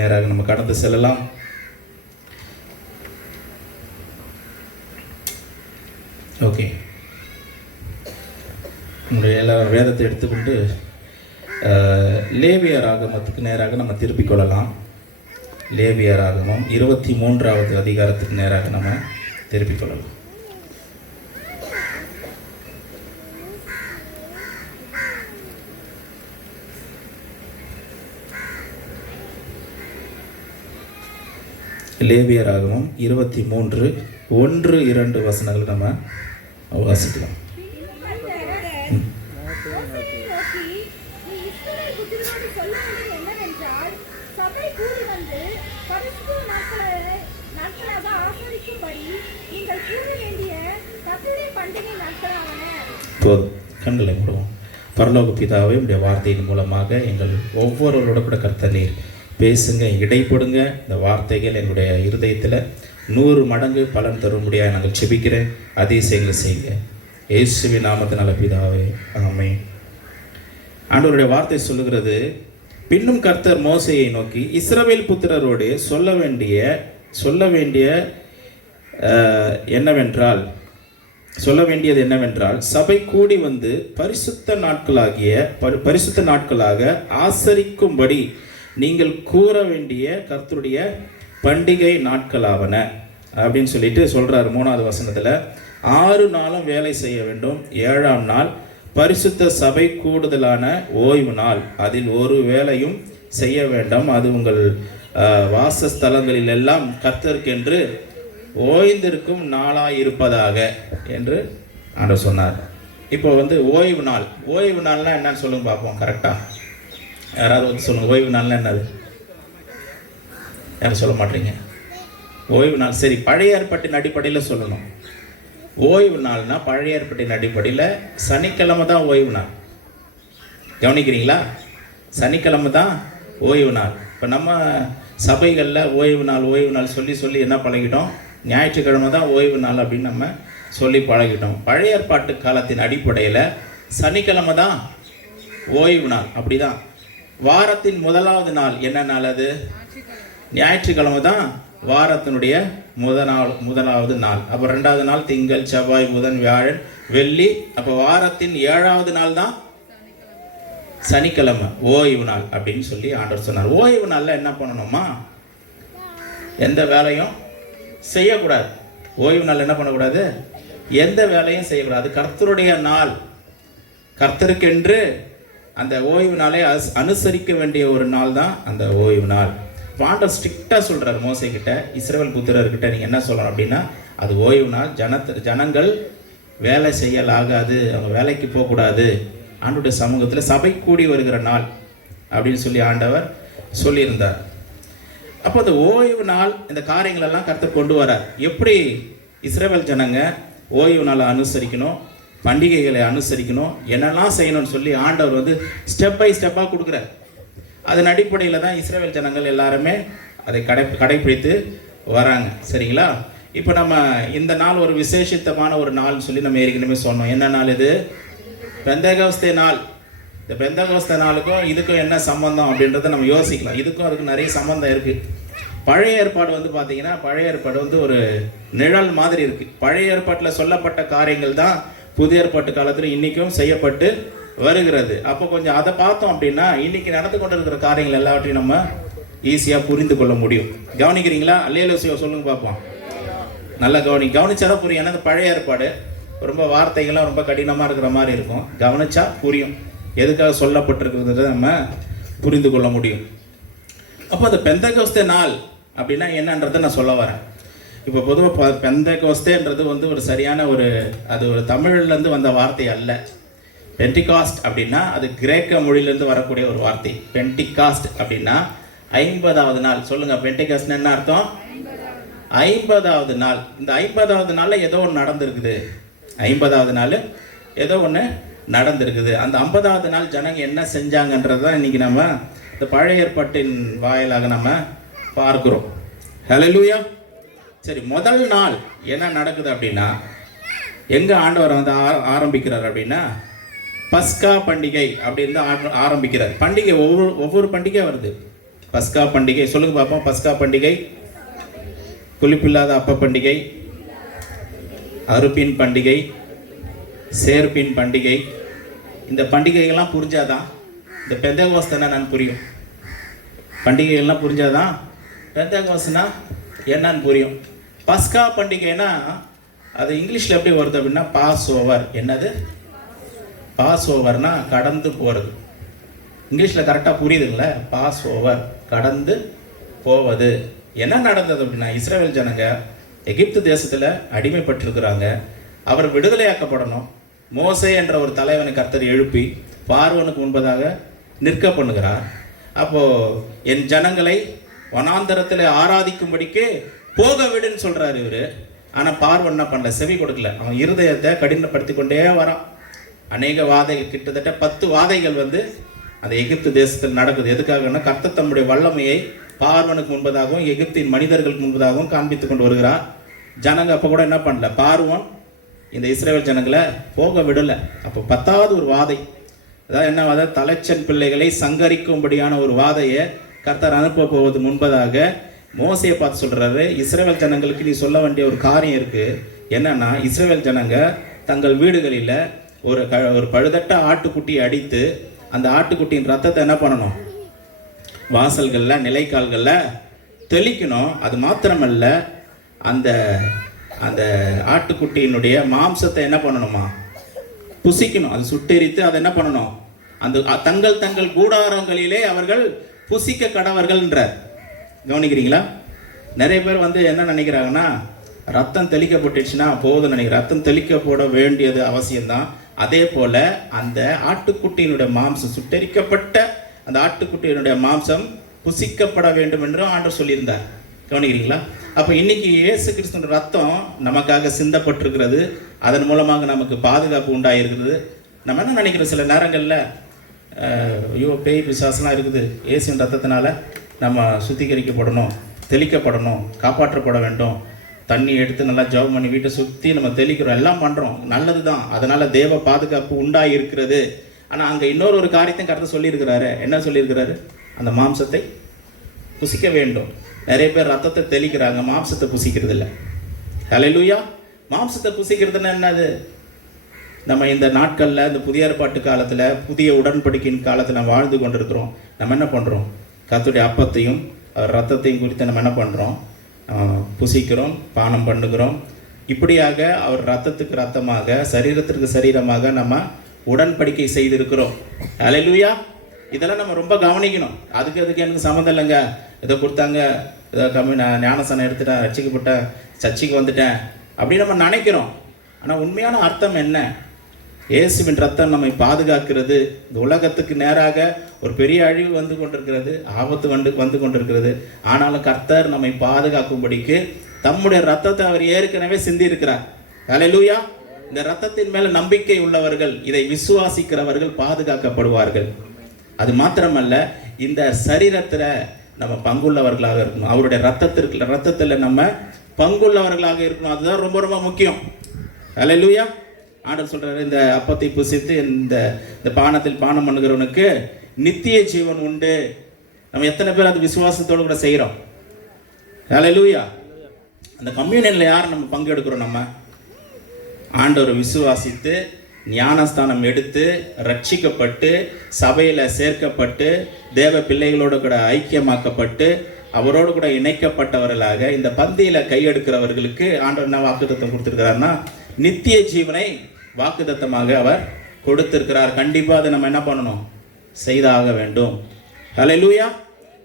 நேராக நம்ம கடந்து செல்லலாம். ஓகே, உங்களுடைய எல்லா வேதத்தை எடுத்துக்கொண்டு லேவியர் ஆகமத்துக்கு நேராக நம்ம திருப்பிக் கொள்ளலாம். லேவியர் ஆகமம் 23வது அதிகாரத்துக்கு நேராக நம்ம திருப்பிக் கொள்ளலாம். லேவியர் ஆகமம் 23 1-2 வசனங்கள் நம்ம வாசிக்கலாம். போதும், கண்களை மூடுவோம். பரலோக பிதாவே, உடைய வார்த்தையின் மூலமாக எங்கள் ஒவ்வொருவரோட கூட கர்த்தர் நீர் பேசுங்க, இடைப்படுங்க. இந்த வார்த்தைகள் எங்களுடைய இருதயத்தில் 100 மடங்கு பலன் தரும்படியாக நாங்கள் செபிக்கிறேன். அதிசயங்களை செய்யுங்க, இயேசுவின் நாமத்தினால பிதாவே, ஆமென். ஆண்டவருடைய வார்த்தை சொல்லுகிறது, பின்னும் கர்த்தர் மோசேயை நோக்கி இஸ்ரவேல் புத்திரரோடு சொல்ல வேண்டியது என்னவென்றால் சபை கூடி வந்து பரிசுத்த நாட்களாக ஆசரிக்கும்படி நீங்கள் கூற வேண்டிய கர்த்தருடைய பண்டிகை நாட்களாவன அப்படின்னு சொல்லிட்டு சொல்றாரு. 3வது வசனத்தில் 6 நாளும் வேலை செய்ய வேண்டும், 7ஆம் நாள் பரிசுத்த சபை கூடுதலான ஓய்வு நாள், அதில் ஒரு வேலையும் செய்ய வேண்டாம், அது உங்கள் வாசஸ்தலங்களில் எல்லாம் கர்த்தருக்கென்று ஓய்ந்திருக்கும் நாளாக இருப்பதாக என்று ஆண்டவர் சொன்னார். இப்போ ஓய்வு நாள்னா என்னன்னு சொல்லுங்க பார்ப்போம். கரெக்டா யாராவது சொல்லுங்க, ஓய்வு நாள்னா என்னது? யாரும் சொல்ல மாட்டீங்க. ஓய்வு நாள் சரி, பழைய ஏற்பாட்டின் அடிப்படையில் சொல்லணும். ஓய்வு நாள்னா பழைய ஏற்பாட்டின் அடிப்படையில் சனிக்கிழமை தான் ஓய்வு நாள். கவனிக்கிறீங்களா? சனிக்கிழமை தான் ஓய்வு நாள். இப்போ நம்ம சபைகளில் ஓய்வு நாள் சொல்லி என்ன பழகிட்டோம்? ஞாயிற்றுக்கிழமை தான் ஓய்வு நாள் அப்படின்னு நம்ம சொல்லி பழகிட்டோம். பழைய ஏற்பாட்டு காலத்தின் அடிப்படையில் சனிக்கிழமை தான் ஓய்வு நாள். அப்படி தான். வாரத்தின் முதலாவது நாள் என்ன நாள்? அது ஞாயிற்றுக்கிழமை தான் வாரத்தினுடைய முதலாவது நாள். அப்போ 2வது நாள் திங்கள், செவ்வாய், புதன், வியாழன், வெள்ளி. அப்போ வாரத்தின் 7வது நாள் தான் சனிக்கிழமை, ஓய்வு நாள் அப்படின்னு சொல்லி ஆண்டவர் சொன்னார். ஓய்வு நாளில் என்ன பண்ணணுமா? எந்த வேலையும் செய்யக்கூடாது. ஓய்வு நாள் என்ன பண்ணக்கூடாது? எந்த வேலையும் செய்யக்கூடாது. கர்த்தருடைய நாள், கர்த்தருக்கென்று அந்த ஓய்வு நாளை அனுசரிக்க வேண்டிய ஒரு நாள் தான் அந்த ஓய்வு நாள். ஆண்டவர் ஸ்ட்ரிக்டாக சொல்கிறார் மோசே கிட்ட, இஸ்ரவேல் புத்திரர்கிட்ட நீங்கள் என்ன சொல்லணும் அப்படின்னா, அது ஓய்வு நாள், ஜனங்கள் வேலை செய்யலாகாது, அவங்க வேலைக்கு போகக்கூடாது, ஆண்டவருடைய சமூகத்தில் சபை கூடி வருகிற நாள் அப்படின்னு சொல்லி ஆண்டவர் சொல்லியிருந்தார். அப்போ அந்த ஓய்வு நாள் இந்த காரியங்களெல்லாம் கர்த்தர் கொண்டு வரார். எப்படி இஸ்ரவேல் ஜனங்க ஓய்வு நாளை அனுசரிக்கணும், பண்டிகைகளை அனுசரிக்கணும், என்னெல்லாம் செய்யணும்னு சொல்லி ஆண்டவர் ஸ்டெப் பை ஸ்டெப்பாக கொடுக்குறார். அதன் அடிப்படையில் தான் இஸ்ரவேல் ஜனங்கள் எல்லாருமே அதை கடைப்பிடித்து வராங்க. சரிங்களா? இப்போ நம்ம இந்த நாள் ஒரு விசேஷித்தமான ஒரு நாள்னு சொல்லி நம்ம ஏற்கனவே சொன்னோம். என்ன நாள் இது? பெந்தேகோஸ்தே நாள். இந்த பெந்தேகோஸ்தே நாளுக்கும் இதுக்கும் என்ன சம்பந்தம் அப்படின்றத நம்ம யோசிக்கலாம். இதுக்கும் அதுக்கு நிறைய சம்பந்தம் இருக்குது. பழைய ஏற்பாடு பார்த்தீங்கன்னா, பழைய ஏற்பாடு ஒரு நிழல் மாதிரி இருக்குது. பழைய ஏற்பாட்டில் சொல்லப்பட்ட காரியங்கள் தான் புதிய ஏற்பாட்டு காலத்தில் இன்றைக்கும் செய்யப்பட்டு வருகிறது. அப்போ கொஞ்சம் அதை பார்த்தோம் அப்படின்னா இன்னைக்கு நடந்து கொண்டு இருக்கிற காரியங்கள் எல்லாவற்றையும் நம்ம ஈஸியாக புரிந்து கொள்ள முடியும். கவனிக்கிறீங்களா? அல்லேலூயா சொல்லுங்க பார்ப்போம். நல்லா கவனிச்சாதான் புரியும். ஏன்னா பழைய ஏற்பாடு ரொம்ப வார்த்தைகள்லாம் ரொம்ப கடினமாக இருக்கிற மாதிரி இருக்கும். கவனிச்சா புரியும், எதுக்காக சொல்லப்பட்டிருக்கிறத நம்ம புரிந்து கொள்ள முடியும். அப்போ அந்த பெந்தேகோஸ்தே நாள் அப்படின்னா என்னன்றதை நான் சொல்ல வரேன். இப்போ பொதுவாக பெந்தேகோஸ்தேன்றது ஒரு சரியான அது ஒரு தமிழ்லேருந்து வந்த வார்த்தை அல்ல. பென்டிகாஸ்ட் அப்படின்னா அது கிரேக்க மொழியிலேருந்து வரக்கூடிய ஒரு வார்த்தை. பென்டிகாஸ்ட் அப்படின்னா 50வது நாள். சொல்லுங்க, பென்டிகாஸ்ட் என்ன அர்த்தம்? 50வது நாள். இந்த 50வது நாளில் ஏதோ ஒன்று நடந்திருக்குது. 50வது நாள் ஏதோ ஒன்று நடந்திருக்குது. அந்த 50வது நாள் ஜனங்க என்ன செஞ்சாங்கன்றது தான் இன்னைக்கு நம்ம இந்த பழைய ஏற்பாட்டின் வாயிலாக நம்ம பார்க்கிறோம். ஹல்லேலூயா. சரி, முதல் நாள் என்ன நடக்குது அப்படின்னா, எங்கே ஆண்டவர் ஆரம்பிக்கிறார் அப்படின்னா, பஸ்கா பண்டிகை அப்படின்னு ஆரம்பிக்கிறார். பண்டிகை ஒவ்வொரு பண்டிகை வருது. பஸ்கா பண்டிகை சொல்லுங்க பார்ப்போம். பஸ்கா பண்டிகை, புளிப்பில்லாத அப்ப பண்டிகை, அறுப்பின் பண்டிகை, சேர்ப்பின் பண்டிகை. இந்த பண்டிகைகள்லாம் புரிஞ்சாதான் இந்த பெந்தேகோஸ்துனா என்னன்னு புரியும். பண்டிகைகள்லாம் புரிஞ்சாதான் பெந்தேகோஸ்துனா என்னன்னு புரியும். பஸ்கா பண்டிகைனா அது இங்கிலீஷில் எப்படி வருது அப்படின்னா பாஸ் ஓவர். என்னது பாஸ் ஓவர்னா கடந்து போகிறது. இங்கிலீஷில் கரெக்டாக புரியுதுங்களே. பாஸ் ஓவர் கடந்து போவது. என்ன நடந்தது அப்படின்னா இஸ்ரவேல் ஜனங்க எகிப்து தேசத்தில் அடிமைப்பட்டிருக்கிறாங்க. அவர் விடுதலையாக்கப்படணும். மோசே என்ற ஒரு தலைவனை கர்த்தர் எழுப்பி பார்வோனுக்கு முன்பதாக நிற்க பண்ணுகிறார். அப்போது என் ஜனங்களை வனாந்தரத்தில் ஆராதிக்கும்படிக்கு போக விடுன்னு சொல்கிறார் இவர். ஆனால் பார்வன் என்ன பண்ணல, செவி கொடுக்கல. அவன் இருதயத்தை கடினப்படுத்தி கொண்டே வரான். அநேக வாதைகள், கிட்டத்தட்ட 10 வாதைகள் அந்த எகிப்து தேசத்தில் நடக்குது. எதுக்காகன்னா கர்த்தர் தம்முடைய வல்லமையை பார்வனுக்கு முன்பதாகவும் எகிப்தின் மனிதர்களுக்கு முன்பதாகவும் காண்பித்து கொண்டு வருகிறார். ஜனங்க அப்போ கூட என்ன பண்ணல, பார்வன் இந்த இஸ்ரவேல் ஜனங்களை போக விடலை. அப்போ 10வது ஒரு வாதை, அதாவது என்ன வாதை, தலைச்சன் பிள்ளைகளை சங்கரிக்கும்படியான ஒரு வாதையை கர்த்தர் அனுப்ப போவது முன்பதாக மோசையை பார்த்து சொல்கிறாரு, இஸ்ரவேல் ஜனங்களுக்கு நீ சொல்ல வேண்டிய ஒரு காரியம் இருக்குது. என்னன்னா இஸ்ரவேல் ஜனங்க தங்கள் வீடுகளில் ஒரு பழுதட்ட ஆட்டுக்குட்டியை அடித்து அந்த ஆட்டுக்குட்டியின் ரத்தத்தை என்ன பண்ணணும், வாசல்களில் நிலைக்கால்களில் தெளிக்கணும். அது மாத்திரமல்ல, அந்த அந்த ஆட்டுக்குட்டியினுடைய மாம்சத்தை என்ன பண்ணணுமா, புசிக்கணும். அது சுட்டெரித்து அதை என்ன பண்ணணும், அந்த தங்கள் கூடாரங்களிலே அவர்கள் புசிக்க கடவர்கள்ன்றார். கவனிக்கிறீங்களா? நிறைய பேர் என்ன நினைக்கிறாங்கன்னா, ரத்தம் தெளிக்கப்பட்டுச்சுன்னா போதும் நினைக்கிறேன். ரத்தம் தெளிக்கப்பட வேண்டியது அவசியம்தான். அதே போல அந்த ஆட்டுக்குட்டியினுடைய மாம்சம், சுட்டரிக்கப்பட்ட அந்த ஆட்டுக்குட்டியினுடைய மாம்சம் புசிக்கப்பட வேண்டும் என்றும் ஆண்டவர் சொல்லியிருந்தார். கவனிக்கிறீங்களா? அப்போ இன்னைக்கு இயேசு கிறிஸ்துவின் ரத்தம் நமக்காக சிந்தப்பட்டிருக்கிறது. அதன் மூலமாக நமக்கு பாதுகாப்பு உண்டாயிருக்கிறது. நம்ம என்ன நினைக்கிறோம், சில நேரங்களில் ஐயோ பேய் பிசாசெலாம் இருக்குது, இயேசுவின் ரத்தத்தினால நம்ம சுத்திகரிக்கப்படணும், தெளிக்கப்படணும், காப்பாற்றப்பட வேண்டும், தண்ணி எடுத்து நல்லா ஜெபம் பண்ணி வீட்டை சுற்றி நம்ம தெளிக்கிறோம், எல்லாம் பண்ணுறோம், நல்லது தான். அதனால் தேவ பாதுகாப்பு உண்டாயிருக்கிறது. ஆனால் அங்கே இன்னொரு காரியத்தையும் கரெக்டாக சொல்லியிருக்கிறாரு. என்ன சொல்லியிருக்கிறாரு, அந்த மாம்சத்தை புசிக்க வேண்டும். நிறைய பேர் ரத்தத்தை தெளிக்கிறாங்க, மாம்சத்தை புசிக்கிறது இல்லை. ஹல்லேலூயா. மாம்சத்தை புசிக்கிறதுன்னா என்னது? நம்ம இந்த நாட்களில், இந்த புதிய ஏற்பாட்டு காலத்தில், புதிய உடன்படிக்கையின் காலத்தில் நம்ம வாழ்ந்து கொண்டிருக்கிறோம். நம்ம என்ன பண்ணுறோம், கர்த்தருடைய அப்பத்தையும் ரத்தத்தையும் குறித்து நம்ம என்ன பண்ணுறோம், புசிக்கிறோம், பானம் பண்ணுகிறோம். இப்படியாக அவர் ரத்தத்துக்கு ரத்தமாக, சரீரத்திற்கு சரீரமாக நம்ம உடன்படிக்கை செய்திருக்கிறோம். ஹல்லேலூயா. இதெல்லாம் நம்ம ரொம்ப கவனிக்கணும். அதுக்கு எனக்கு சம்மந்தம் இல்லைங்க, இதை கொடுத்தாங்க, ஏதோ கம்மி, நான் ஞானசனம் எடுத்துட்டேன், ரட்சிக்கப்பட்டேன், சர்ச்சைக்கு வந்துட்டேன் அப்படின்னு நம்ம நினைக்கிறோம். ஆனால் உண்மையான அர்த்தம் என்ன? இயேசுவின் ரத்தம் நம்மை பாதுகாக்கிறது. இந்த உலகத்துக்கு நேராக ஒரு பெரிய அழிவு வந்து கொண்டிருக்கிறது, ஆபத்து வந்து கொண்டிருக்கிறது. ஆனாலும் கர்த்தர் நம்மை பாதுகாக்கும்படிக்கு தம்முடைய ரத்தத்தை அவர் ஏற்கனவே சிந்தி இருக்கிறார். ஹல்லேலூயா. இந்த ரத்தத்தின் மேல நம்பிக்கை உள்ளவர்கள், இதை விசுவாசிக்கிறவர்கள் பாதுகாக்கப்படுவார்கள். அது மாத்திரமல்ல, இந்த சரீரத்தில் நம்ம பங்குள்ளவர்களாக இருக்கணும். அவருடைய ரத்தத்தில் நம்ம பங்குள்ளவர்களாக இருக்கணும். அதுதான் ரொம்ப ரொம்ப முக்கியம். ஹல்லேலூயா. ஆண்டவர் சொல்றாரு, இந்த அப்பத்தை புசித்து இந்த பானத்தில் பானம் பண்ணுகிறவனுக்கு நித்திய ஜீவன் உண்டு. நம்ம எத்தனை பேர் அது விசுவாசத்தோடு கூட செய்கிறோம்? ஹல்லேலூயா. அந்த கம்யூனியனில் யார் நம்ம பங்கெடுக்கிறோம்? நம்ம ஆண்டவரை விசுவாசித்து ஞானஸ்தானம் எடுத்து ரட்சிக்கப்பட்டு சபையில் சேர்க்கப்பட்டு தேவ பிள்ளைகளோடு கூட ஐக்கியமாக்கப்பட்டு அவரோடு கூட இணைக்கப்பட்டவர்களாக இந்த பந்தியில் கையெடுக்கிறவர்களுக்கு ஆண்டவர் என்ன வாக்குத்தத்தம் கொடுத்துருக்கிறாருன்னா, நித்திய ஜீவனை வாக்குத்தத்தமாக அவர் கொடுத்திருக்கிறார். கண்டிப்பாக அதை நம்ம என்ன பண்ணணும், செய்தாக வேண்டும். ஹல்லேலூயா.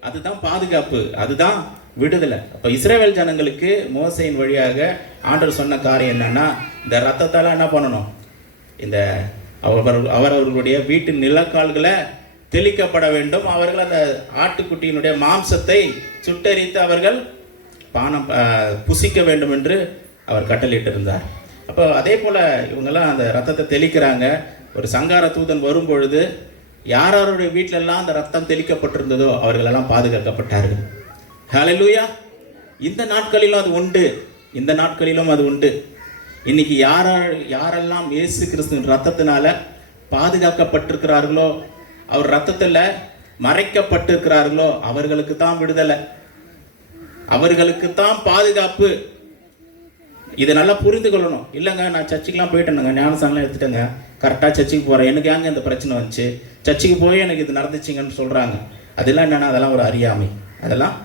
அதுதான் பாதுகாப்பு, அதுதான் விடுதலை. அப்போ இஸ்ரவேல் ஜனங்களுக்கு மோசையின் வழியாக ஆண்டவர் சொன்ன காரியம் என்னன்னா, இந்த ரத்தத்தால் என்ன பண்ணணும், இந்த அவர்களுடைய வீட்டின் நிலக்கால்களை தெளிக்கப்பட வேண்டும். அவர்கள் அந்த ஆட்டுக்குட்டியினுடைய மாம்சத்தை சுட்டரித்து அவர்கள் பானம் புசிக்க வேண்டும் என்று அவர் கட்டளையிட்டிருந்தார். அப்போ அதே போல் இவங்கெல்லாம் அந்த ரத்தத்தை தெளிக்கிறாங்க. ஒரு சங்கார தூதன் வரும் பொழுது யாருடைய வீட்டிலெல்லாம் அந்த ரத்தம் தெளிக்கப்பட்டிருந்ததோ அவர்களெல்லாம் பாதுகாக்கப்பட்டார்கள். ஹல்லேலூயா. இந்த நாட்களிலும் அது உண்டு, இந்த நாட்களிலும் அது உண்டு. இன்னைக்கு யாரெல்லாம் இயேசு கிறிஸ்துவின் ரத்தத்தினால பாதுகாக்கப்பட்டிருக்கிறார்களோ, அவர் ரத்தத்தில் மறைக்கப்பட்டிருக்கிறார்களோ அவர்களுக்கு தான் விடுதலை, அவர்களுக்கு தான் பாதுகாப்பு. இதை நல்லா புரிந்து கொள்ளணும். இல்லைங்க நான் சர்ச்சுக்கெலாம் போயிட்டேனுங்க, ஞானசானலாம் எடுத்துட்டேங்க, கரெக்டாக சர்ச்சுக்கு போகிறேன், எனக்கு ஏங்க இந்த பிரச்சனை வந்துச்சு, சர்ச்சுக்கு போய் எனக்கு இது நடந்துச்சிங்கன்னு சொல்கிறாங்க. அதெல்லாம் என்னென்னா அதெல்லாம் ஒரு அறியாமை, அதெல்லாம்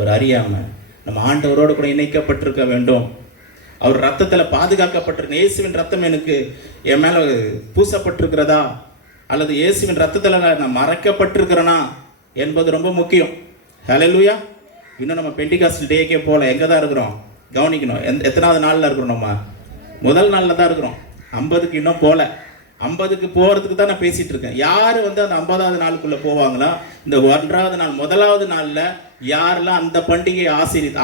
ஒரு அறியாமை. நம்ம ஆண்டவரோடு கூட இணைக்கப்பட்டிருக்க வேண்டும். அவர் ரத்தத்தில் பாதுகாக்கப்பட்டிருக்க, இயேசுவின் ரத்தம் எனக்கு என் மேலே பூசப்பட்டிருக்கிறதா அல்லது இயேசுவின் ரத்தத்தில் நான் மறைக்கப்பட்டிருக்கிறேனா என்பது ரொம்ப முக்கியம். ஹல்லேலூயா. இன்னும் நம்ம பெண்டிகாஸ்ட் டேக்கே போகல, எங்கே தான் இருக்கிறோம் கவனிக்கணும். எத்தனாவது நாளில் இருக்கிறோம்? நம்ம முதல் நாளில் தான் இருக்கிறோம். 50க்கு இன்னும் போகல. 50க்கு போகிறதுக்கு தான் நான் பேசிகிட்டு இருக்கேன். யார் அந்த 50வது நாளுக்குள்ளே போவாங்களா? இந்த 1வது நாள் முதலாவது நாளில் யாரெல்லாம் அந்த பண்டிகையை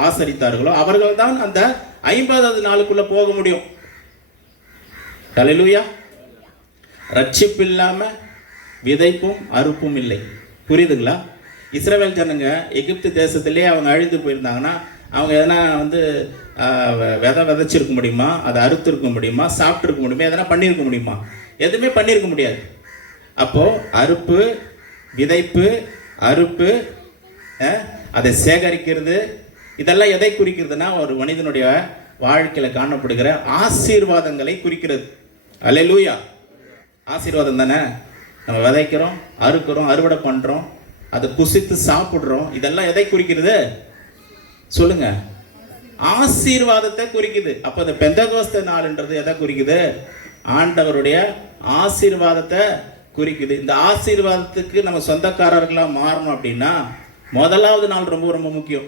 ஆசரித்தார்களோ அவர்கள் தான் அந்த 50வது நாளுக்குள்ளே போக முடியும். ஹல்லேலூயா. ரட்சிப்பு இல்லாமல் விதைப்பும் அறுப்பும் இல்லை. புரியுதுங்களா? இஸ்ரவேல் ஜனங்க எகிப்து தேசத்திலே அவங்க அழிந்து போயிருந்தாங்கன்னா அவங்க எதனா விதைச்சிருக்க முடியுமா? அதை அறுத்திருக்க முடியுமா? சாப்பிட்ருக்க முடியுமா? எதனா பண்ணியிருக்க முடியுமா? எதுவுமே பண்ணியிருக்க முடியாது. அப்போது அறுப்பு, விதைப்பு, அறுப்பு, அதை சேகரிக்கிறது, இதெல்லாம் எதை குறிக்கிறதுனா ஒரு மனிதனுடைய வாழ்க்கையில் காணப்படுகிற ஆசீர்வாதங்களை குறிக்கிறது. அல்லேலூயா. ஆசீர்வாதம் தானே. நம்ம விதைக்கிறோம், அறுக்கிறோம், அறுவடை பண்ணுறோம், அதை புசித்து சாப்பிட்றோம். இதெல்லாம் எதை குறிக்கிறது சொல்லுங்க? ஆசீர்வாதத்தை குறிக்குது. அப்போ இந்த பெந்தகோஸ்தே நாள்ன்றது எதை குறிக்குது? ஆண்டவருடைய ஆசீர்வாதத்தை குறிக்குது. இந்த ஆசீர்வாதத்துக்கு நம்ம சொந்தக்காரர்களாக மாறணும் அப்படின்னா முதலாவது நாள் ரொம்ப ரொம்ப முக்கியம்.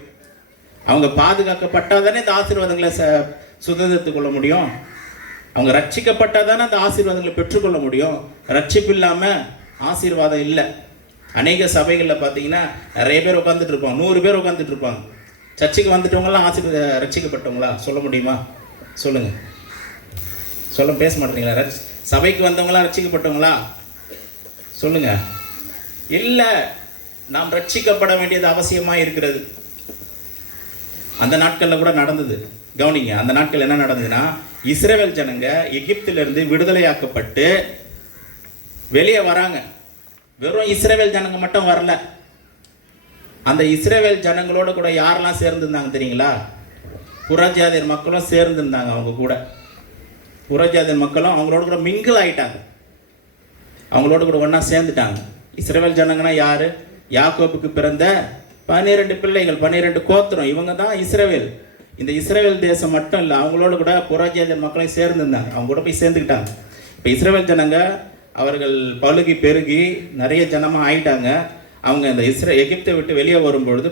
அவங்க பாதுகாக்கப்பட்டால் தானே இந்த ஆசீர்வாதங்களை சுதந்திரத்துக் கொள்ள முடியும். அவங்க ரட்சிக்கப்பட்டால் தானே அந்த ஆசீர்வாதங்களை பெற்றுக்கொள்ள முடியும். ரட்சிப்பு இல்லாமல் ஆசீர்வாதம் இல்லை. அநேக சபைகளில் பார்த்தீங்கன்னா நிறைய பேர் உட்காந்துட்டு இருப்பாங்க, 100 பேர் உட்காந்துட்டு இருப்பாங்க. சர்ச்சுக்கு வந்துட்டவங்களாம் ரட்சிக்கப்பட்டவங்களா சொல்ல முடியுமா? சொல்லுங்கள். பேச மாட்டீங்களா? சபைக்கு வந்தவங்களாம் ரட்சிக்கப்பட்டவங்களா சொல்லுங்கள். இல்லை, நாம் ரட்சிக்கப்பட வேண்டியது அவசியமாக இருக்கிறது. அந்த நாட்களில் கூட நடந்தது. கவனிங்க, அந்த நாட்கள் என்ன நடந்ததுன்னா, இஸ்ரவேல் ஜனங்க எகிப்திலிருந்து விடுதலையாக்கப்பட்டு வெளியே வராங்க. வெறும் இஸ்ரவேல் ஜனங்க மட்டும் வரல. அந்த இஸ்ரவேல் ஜனங்களோட கூட யாரெல்லாம் சேர்ந்துருந்தாங்க தெரியுங்களா? புறஜாதியர் மக்களும் சேர்ந்துருந்தாங்க. அவங்க கூட புறஜாதியர் மக்களும் அவங்களோட கூட மிங்கிள் ஆகிட்டாங்க. அவங்களோட கூட ஒன்றா சேர்ந்துட்டாங்க. இஸ்ரவேல் ஜனங்கன்னா யார்? யாக்கோபுக்கு பிறந்த 12 பிள்ளைகள், 12 கோத்திரம், இவங்க தான் இஸ்ரவேல். இந்த இஸ்ரவேல் தேசம் மட்டும் இல்லை, அவங்களோட கூட புறஜாதியர் மக்களையும் சேர்ந்துருந்தாங்க. அவங்க கூட போய் சேர்ந்துக்கிட்டாங்க. இப்போ இஸ்ரவேல் ஜனங்க அவர்கள் பழுகி பெருகி நிறைய ஜனமாக ஆயிட்டாங்க. அவங்க இந்த எகிப்தை விட்டு வெளியே வரும்பொழுது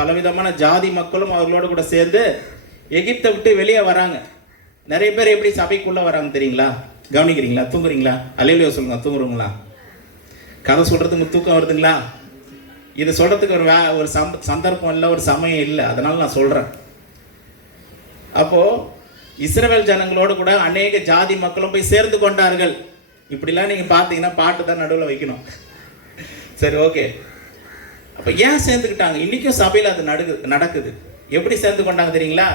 பலவிதமான ஜாதி மக்களும் அவர்களோட கூட சேர்ந்து எகிப்தை விட்டு வெளியே வராங்க. நிறைய பேர் எப்படி சபைக்குள்ளே வராங்க தெரியுங்களா? கவனிக்கிறீங்களா? தூங்குறீங்களா? அல்லேலூயா சொல்லுங்க. தூங்குறீங்களா? கதை சொல்கிறதுக்கு தூக்கம் வருதுங்களா? இது சொல்கிறதுக்கு ஒரு சந்தர்ப்பம் இல்லை, ஒரு சமயம் இல்லை. அதனால் நான் சொல்கிறேன். அப்போது இஸ்ரவேல் ஜனங்களோடு கூட அநேக ஜாதி மக்களும் போய் சேர்ந்து கொண்டார்கள். இப்படிலாம் நீங்கள் பார்த்தீங்கன்னா பாட்டு தான் நடுவில் வைக்கணும். சரி, ஓகே. அப்போ ஏன் சேர்ந்துக்கிட்டாங்க? இன்றைக்கும் சபையில் அது நடக்குது. எப்படி சேர்ந்து கொண்டாங்க தெரியுங்களா?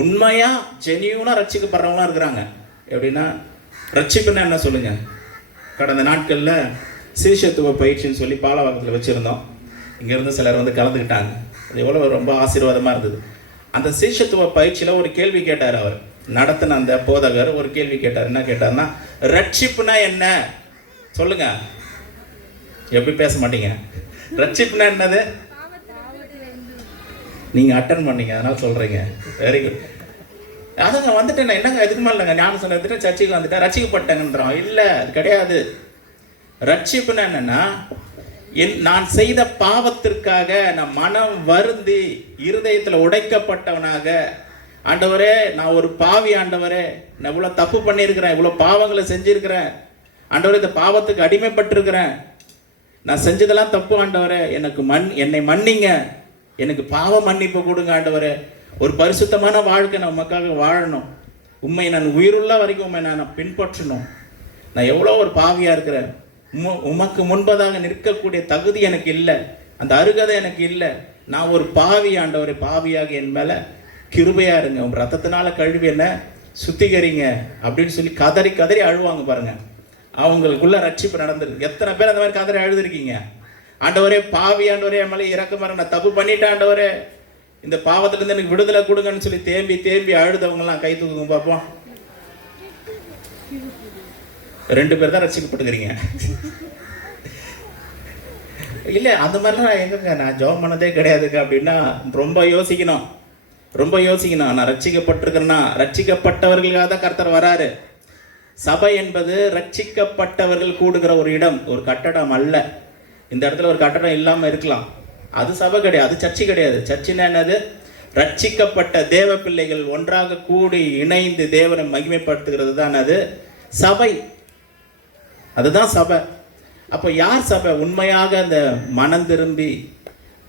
உண்மையாக ஜெனியூனாக ரட்சிக்கப்படுறவங்களாம் இருக்கிறாங்க. எப்படின்னா, ரட்சிப்புன்னா என்ன சொல்லுங்கள்? கடந்த நாட்களில் சீஷத்துவ பயிற்சின்னு சொல்லி பாலவாக்கத்தில் வச்சுருந்தோம். இங்கேருந்து சிலர் வந்து கலந்துக்கிட்டாங்க. அது எவ்வளோ ரொம்ப ஆசீர்வாதமாக இருந்தது. அந்த சீஷத்துவ பயிற்சியில் ஒரு கேள்வி கேட்டார். அவர் நடத்தின அந்த போதகர் ஒரு கேள்வி கேட்டார். என்ன கேட்டார்னா, ரட்சிப்புனா என்ன சொல்லுங்க. எப்படி பேச மாட்டீங்க? ரட்சிப்புனா என்னது? நீங்க அட்டன் பண்ணீங்க, அதனால சொல்றீங்க. Very good. அதுங்க வந்துட்டேன், என்னங்க இதுக்கு மேலே இல்லைங்க, ஞானம் சொன்ன வந்துட்டு சர்ச்சைக்கு வந்துட்டேன் ரட்சிக்கப்பட்டேங்கன்றோம். இல்லை, அது கிடையாது. ரட்சிப்புனா என்னன்னா, நான் செய்த பாவத்திற்காக நான் மனம் வருந்தி இருதயத்தில் உடைக்கப்பட்டவனாக, ஆண்டவரே நான் ஒரு பாவி, ஆண்டவரே நான் இவ்வளோ தப்பு பண்ணியிருக்கிறேன், இவ்வளோ பாவங்களை செஞ்சிருக்கிறேன், ஆண்டவரே இந்த பாவத்துக்கு அடிமைப்பட்டிருக்கிறேன், நான் செஞ்சதெல்லாம் தப்பு, ஆண்டவரே என்னை மன்னிங்க, எனக்கு பாவ மன்னிப்பு கொடுங்க ஆண்டவரே, ஒரு பரிசுத்தமான வாழ்க்கை நான் உமக்காக வாழணும், உண்மை நான் உயிருள்ள வரைக்கும் உண்மை நான் பின்பற்றணும், நான் எவ்வளோ ஒரு பாவியாக இருக்கிறேன், உமக்கு முன்பதாக நிற்கக்கூடிய தகுதி எனக்கு இல்லை, அந்த அருகதை எனக்கு இல்லை, நான் ஒரு பாவி ஆண்டவரே, பாவியாக என் மேலே கிருபையாக இருங்க, உங்கள் ரத்தத்தினால கழுவி என்ன சுத்திகரிங்க அப்படின்னு சொல்லி கதறி கதறி அழுவாங்க பாருங்க. அவங்களுக்குள்ள ரட்சிப்பு நடந்திருக்கு. எத்தனை பேர் அந்த மாதிரி கதறி அழுதுருக்கீங்க? ஆண்டவரே பாவி, ஆண்டவரே என் மேலே இரக்கமா, நான் தப்பு பண்ணிட்டேன் ஆண்டவரே, இந்த பாவத்திலிருந்து எனக்கு விடுதலை கொடுங்கன்னு சொல்லி தேம்பி தேம்பி அழுதவங்கலாம் கை தூக்குங்க பார்ப்போம். 2 பேர் தான் ரட்சிக்கப்பட்டுக்கிறீங்க. இல்லை, அந்த மாதிரிலாம் எங்கங்க, நான் ஜெபம் பண்ணதே கிடையாதுங்க அப்படின்னா ரொம்ப யோசிக்கணும், ரொம்ப யோசிக்கணும். நான் ரட்சிக்கப்பட்டிருக்கிறேன்னா ரட்சிக்கப்பட்டவர்களுக்காக தான் கர்த்தர் வராரு. சபை என்பது ரட்சிக்கப்பட்டவர்கள் கூடுகிற ஒரு இடம், ஒரு கட்டடம் அல்ல. இந்த இடத்துல ஒரு கட்டடம் இல்லாமல் இருக்கலாம், அது சபை கிடையாது, அது சர்ச்சை கிடையாது. சர்ச்சின்னா என்னது? ரட்சிக்கப்பட்ட தேவ பிள்ளைகள் ஒன்றாக கூடி இணைந்து தேவனை மகிமைப்படுத்துகிறது தான் அது சபை, அதுதான் சபை. அப்போ யார் சபை? உண்மையாக அந்த மனம் திரும்பி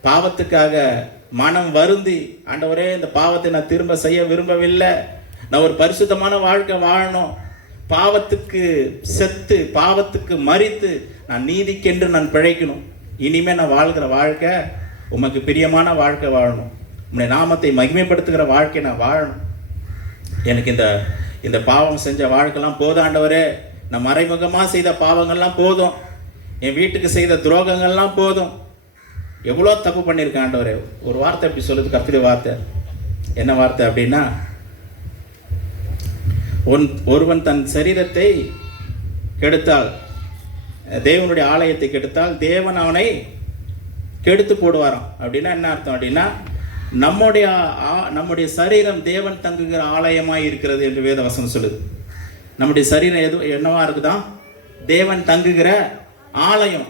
பாவத்துக்காக மனம் வருந்தி, ஆண்டவரே இந்த பாவத்தை நான் திரும்ப செய்ய விரும்பவில்லை, நான் ஒரு பரிசுத்தமான வாழ்க்கை வாழணும், பாவத்துக்கு செத்து பாவத்துக்கு மரித்து நான் நீதிக்கென்று நான் பிழைக்கணும், இனிமே நான் வாழ்கிற வாழ்க்கை உமக்கு பிரியமான வாழ்க்கை வாழணும், உம்முடைய நாமத்தை மகிமைப்படுத்துகிற வாழ்க்கை நான் வாழணும். எனக்கு இந்த பாவம் செஞ்ச வாழ்க்கைலாம் போதும் ஆண்டவரே, நான் மறைமுகமாக செய்த பாவங்கள்லாம் போதும், என் வீட்டுக்கு செய்த துரோகங்கள்லாம் போதும், எவ்வளோ தப்பு பண்ணியிருக்கேன் ஆண்டவரே. ஒரு வார்த்தை அப்படி சொல்லுது, கர்த்தருடைய வார்த்தை. என்ன வார்த்தை அப்படின்னா, ஒருவன் தன் சரீரத்தை கெடுத்தால், தேவனுடைய ஆலயத்தை கெடுத்தால் தேவன் அவனை கெடுத்து போடுவாராம். அப்படின்னா என்ன அர்த்தம் அப்படின்னா, நம்முடைய சரீரம் தேவன் தங்குகிற ஆலயமாய் இருக்கிறது என்று வேத வசனம் சொல்லுது. நம்முடைய சரீரம் என்னவா இருக்குதான்? தேவன் தங்குகிற ஆலயம்.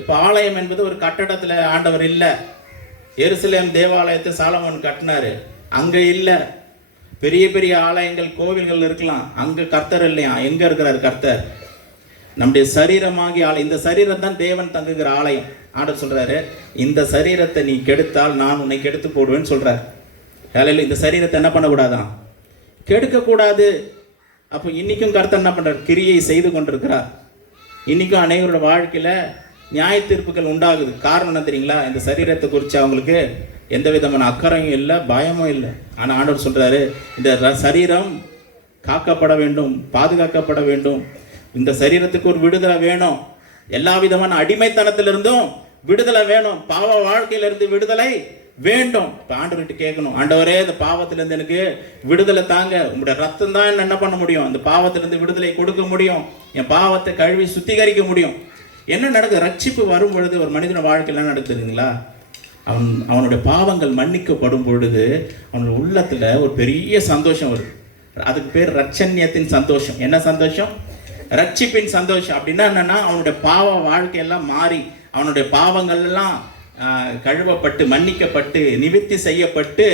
இப்போ ஆலயம் என்பது ஒரு கட்டடத்தில் ஆண்டவர் இல்லை. எருசலேம் தேவாலயத்தை சாலமோன் கட்டினாரு, அங்கே இல்லை. பெரிய பெரிய ஆலயங்கள் கோவில்கள் இருக்கலாம், அங்கே கர்த்தர் இல்லையா? எங்கே இருக்கிறார் கர்த்தர்? நம்முடைய சரீரமாகி இந்த சரீரம் தான் தேவன் தங்குகிற ஆலயம். ஆண்டவர் சொல்றாரு, இந்த சரீரத்தை நீ கெடுத்தால் நான் உன்னை கெடுத்து போடுவேன்னு சொல்றாரு. வேலையில் இந்த சரீரத்தை என்ன பண்ணக்கூடாதான்? கெடுக்கக்கூடாது. அப்போ இன்னைக்கும் கர்த்தர் என்ன பண்றார்? கிரியை செய்து கொண்டிருக்கிறார். இன்னைக்கும் அனைவரோட வாழ்க்கையில நியாய தீர்ப்புகள் உண்டாகுது. காரணம் என்ன தெரியுங்களா? இந்த சரீரத்தை குறித்து அவங்களுக்கு எந்த விதமான அக்கறையும் இல்லை, பயமும் இல்லை. ஆனால் ஆண்டவர் சொல்றாரு, இந்த சரீரம் காக்கப்பட வேண்டும், பாதுகாக்கப்பட வேண்டும். இந்த சரீரத்துக்கு ஒரு விடுதலை வேணும், எல்லா விதமான அடிமைத்தனத்திலிருந்தும் விடுதலை வேணும், பாவ வாழ்க்கையிலிருந்து விடுதலை வேண்டும். இப்போ ஆண்டவர்கிட்ட கேட்கணும், ஆண்டவரே இந்த பாவத்திலிருந்து எனக்கு விடுதலை தாங்க, உங்களுடைய ரத்தம் தான் என்ன பண்ண முடியும், அந்த பாவத்திலிருந்து விடுதலை கொடுக்க முடியும், என் பாவத்தை கழுவி சுத்திகரிக்க முடியும். என்ன நடக்குது? ரட்சிப்பு வரும் பொழுது ஒரு மனிதன வாழ்க்கையில் என்ன நடக்குதுங்களா? அவனுடைய பாவங்கள் மன்னிக்கப்படும் பொழுது அவனுடைய உள்ளத்துல ஒரு பெரிய சந்தோஷம் வருது. அதுக்கு பேர் ரட்சண்யத்தின் சந்தோஷம். என்ன சந்தோஷம்? ரட்சிப்பின் சந்தோஷம். அப்படின்னா என்னன்னா, அவனுடைய பாவ வாழ்க்கையெல்லாம் மாறி அவனுடைய பாவங்கள் எல்லாம் கழுவப்பட்டு மன்னிக்கப்பட்டு நிவர்த்தி செய்யப்பட்டு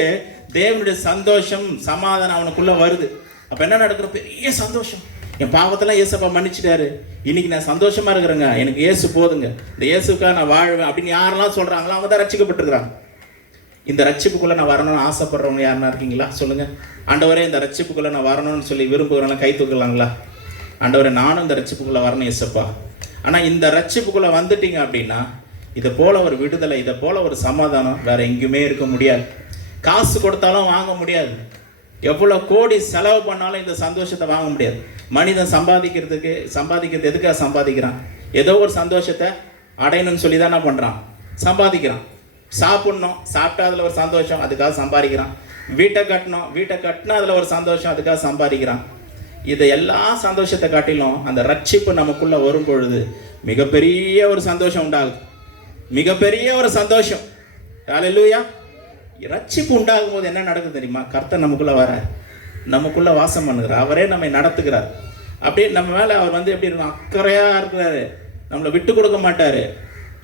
தேவனுடைய சந்தோஷம் சமாதானம் அவனுக்குள்ள வருது. அப்ப என்ன நடக்கிற? பெரிய சந்தோஷம். என் பாவத்தெல்லாம் இயேசுப்பா மன்னிச்சிட்டாரு, இன்னைக்கு நான் சந்தோஷமா இருக்கிறேங்க, எனக்கு இயேசு போதுங்க, இந்த இயேசுக்காக நான் வாழ்வேன் அப்படின்னு யாரெல்லாம் சொல்றாங்களோ அவங்க தான் ரட்சிக்கப்பட்டிருக்கிறாங்க. இந்த ரட்சிப்புக்குள்ள நான் வரணும்னு ஆசைப்படுறவங்க யாருன்னா இருக்கீங்களா? சொல்லுங்க. ஆண்டவரே இந்த ரட்சிப்புக்குள்ள நான் வரணும்னு சொல்லி விரும்புகிறவங்க கை தூக்கலாங்களா? ஆண்டவரே நானும் இந்த ரட்சிப்புக்குள்ள வரணும் இயேசுப்பா. ஆனா இந்த ரட்சிப்புக்குள்ள வந்துட்டீங்க அப்படின்னா இதை போல ஒரு விடுதலை, இதை போல ஒரு சமாதானம் வேற எங்கேயுமே இருக்க முடியாது. காசு கொடுத்தாலும் வாங்க முடியாது, எவ்வளவு கோடி செலவு பண்ணாலும் இந்த சந்தோஷத்தை வாங்க முடியாது. மனிதன் சம்பாதிக்கிறது எதுக்காக சம்பாதிக்கிறான்? ஏதோ ஒரு சந்தோஷத்தை அடையணும்னு சொல்லி தான் என்ன பண்றான்? சம்பாதிக்கிறான். சாப்பிடணும், சாப்பிட்டா அதுல ஒரு சந்தோஷம், அதுக்காக சம்பாதிக்கிறான். வீட்டை கட்டினா அதுல ஒரு சந்தோஷம், அதுக்காக சம்பாதிக்கிறான். இதை எல்லா சந்தோஷத்தை காட்டிலும் அந்த ரட்சிப்பு நமக்குள்ள வரும் பொழுது மிகப்பெரிய ஒரு சந்தோஷம் உண்டாகுது, மிகப்பெரிய ஒரு சந்தோஷம். ஹல்லேலூயா. ரட்சிப்பு உண்டாகும் போது என்ன நடக்குது தெரியுமா? கர்த்தர் நமக்குள்ள வாசம் பண்ணுகிறார், அவரே நம்மை நடத்துகிறார். அப்படியே நம்ம மேல அவர் எப்படி இருக்கும்? அக்கறையா இருக்கிறாரு, நம்மளை விட்டு கொடுக்க மாட்டாரு.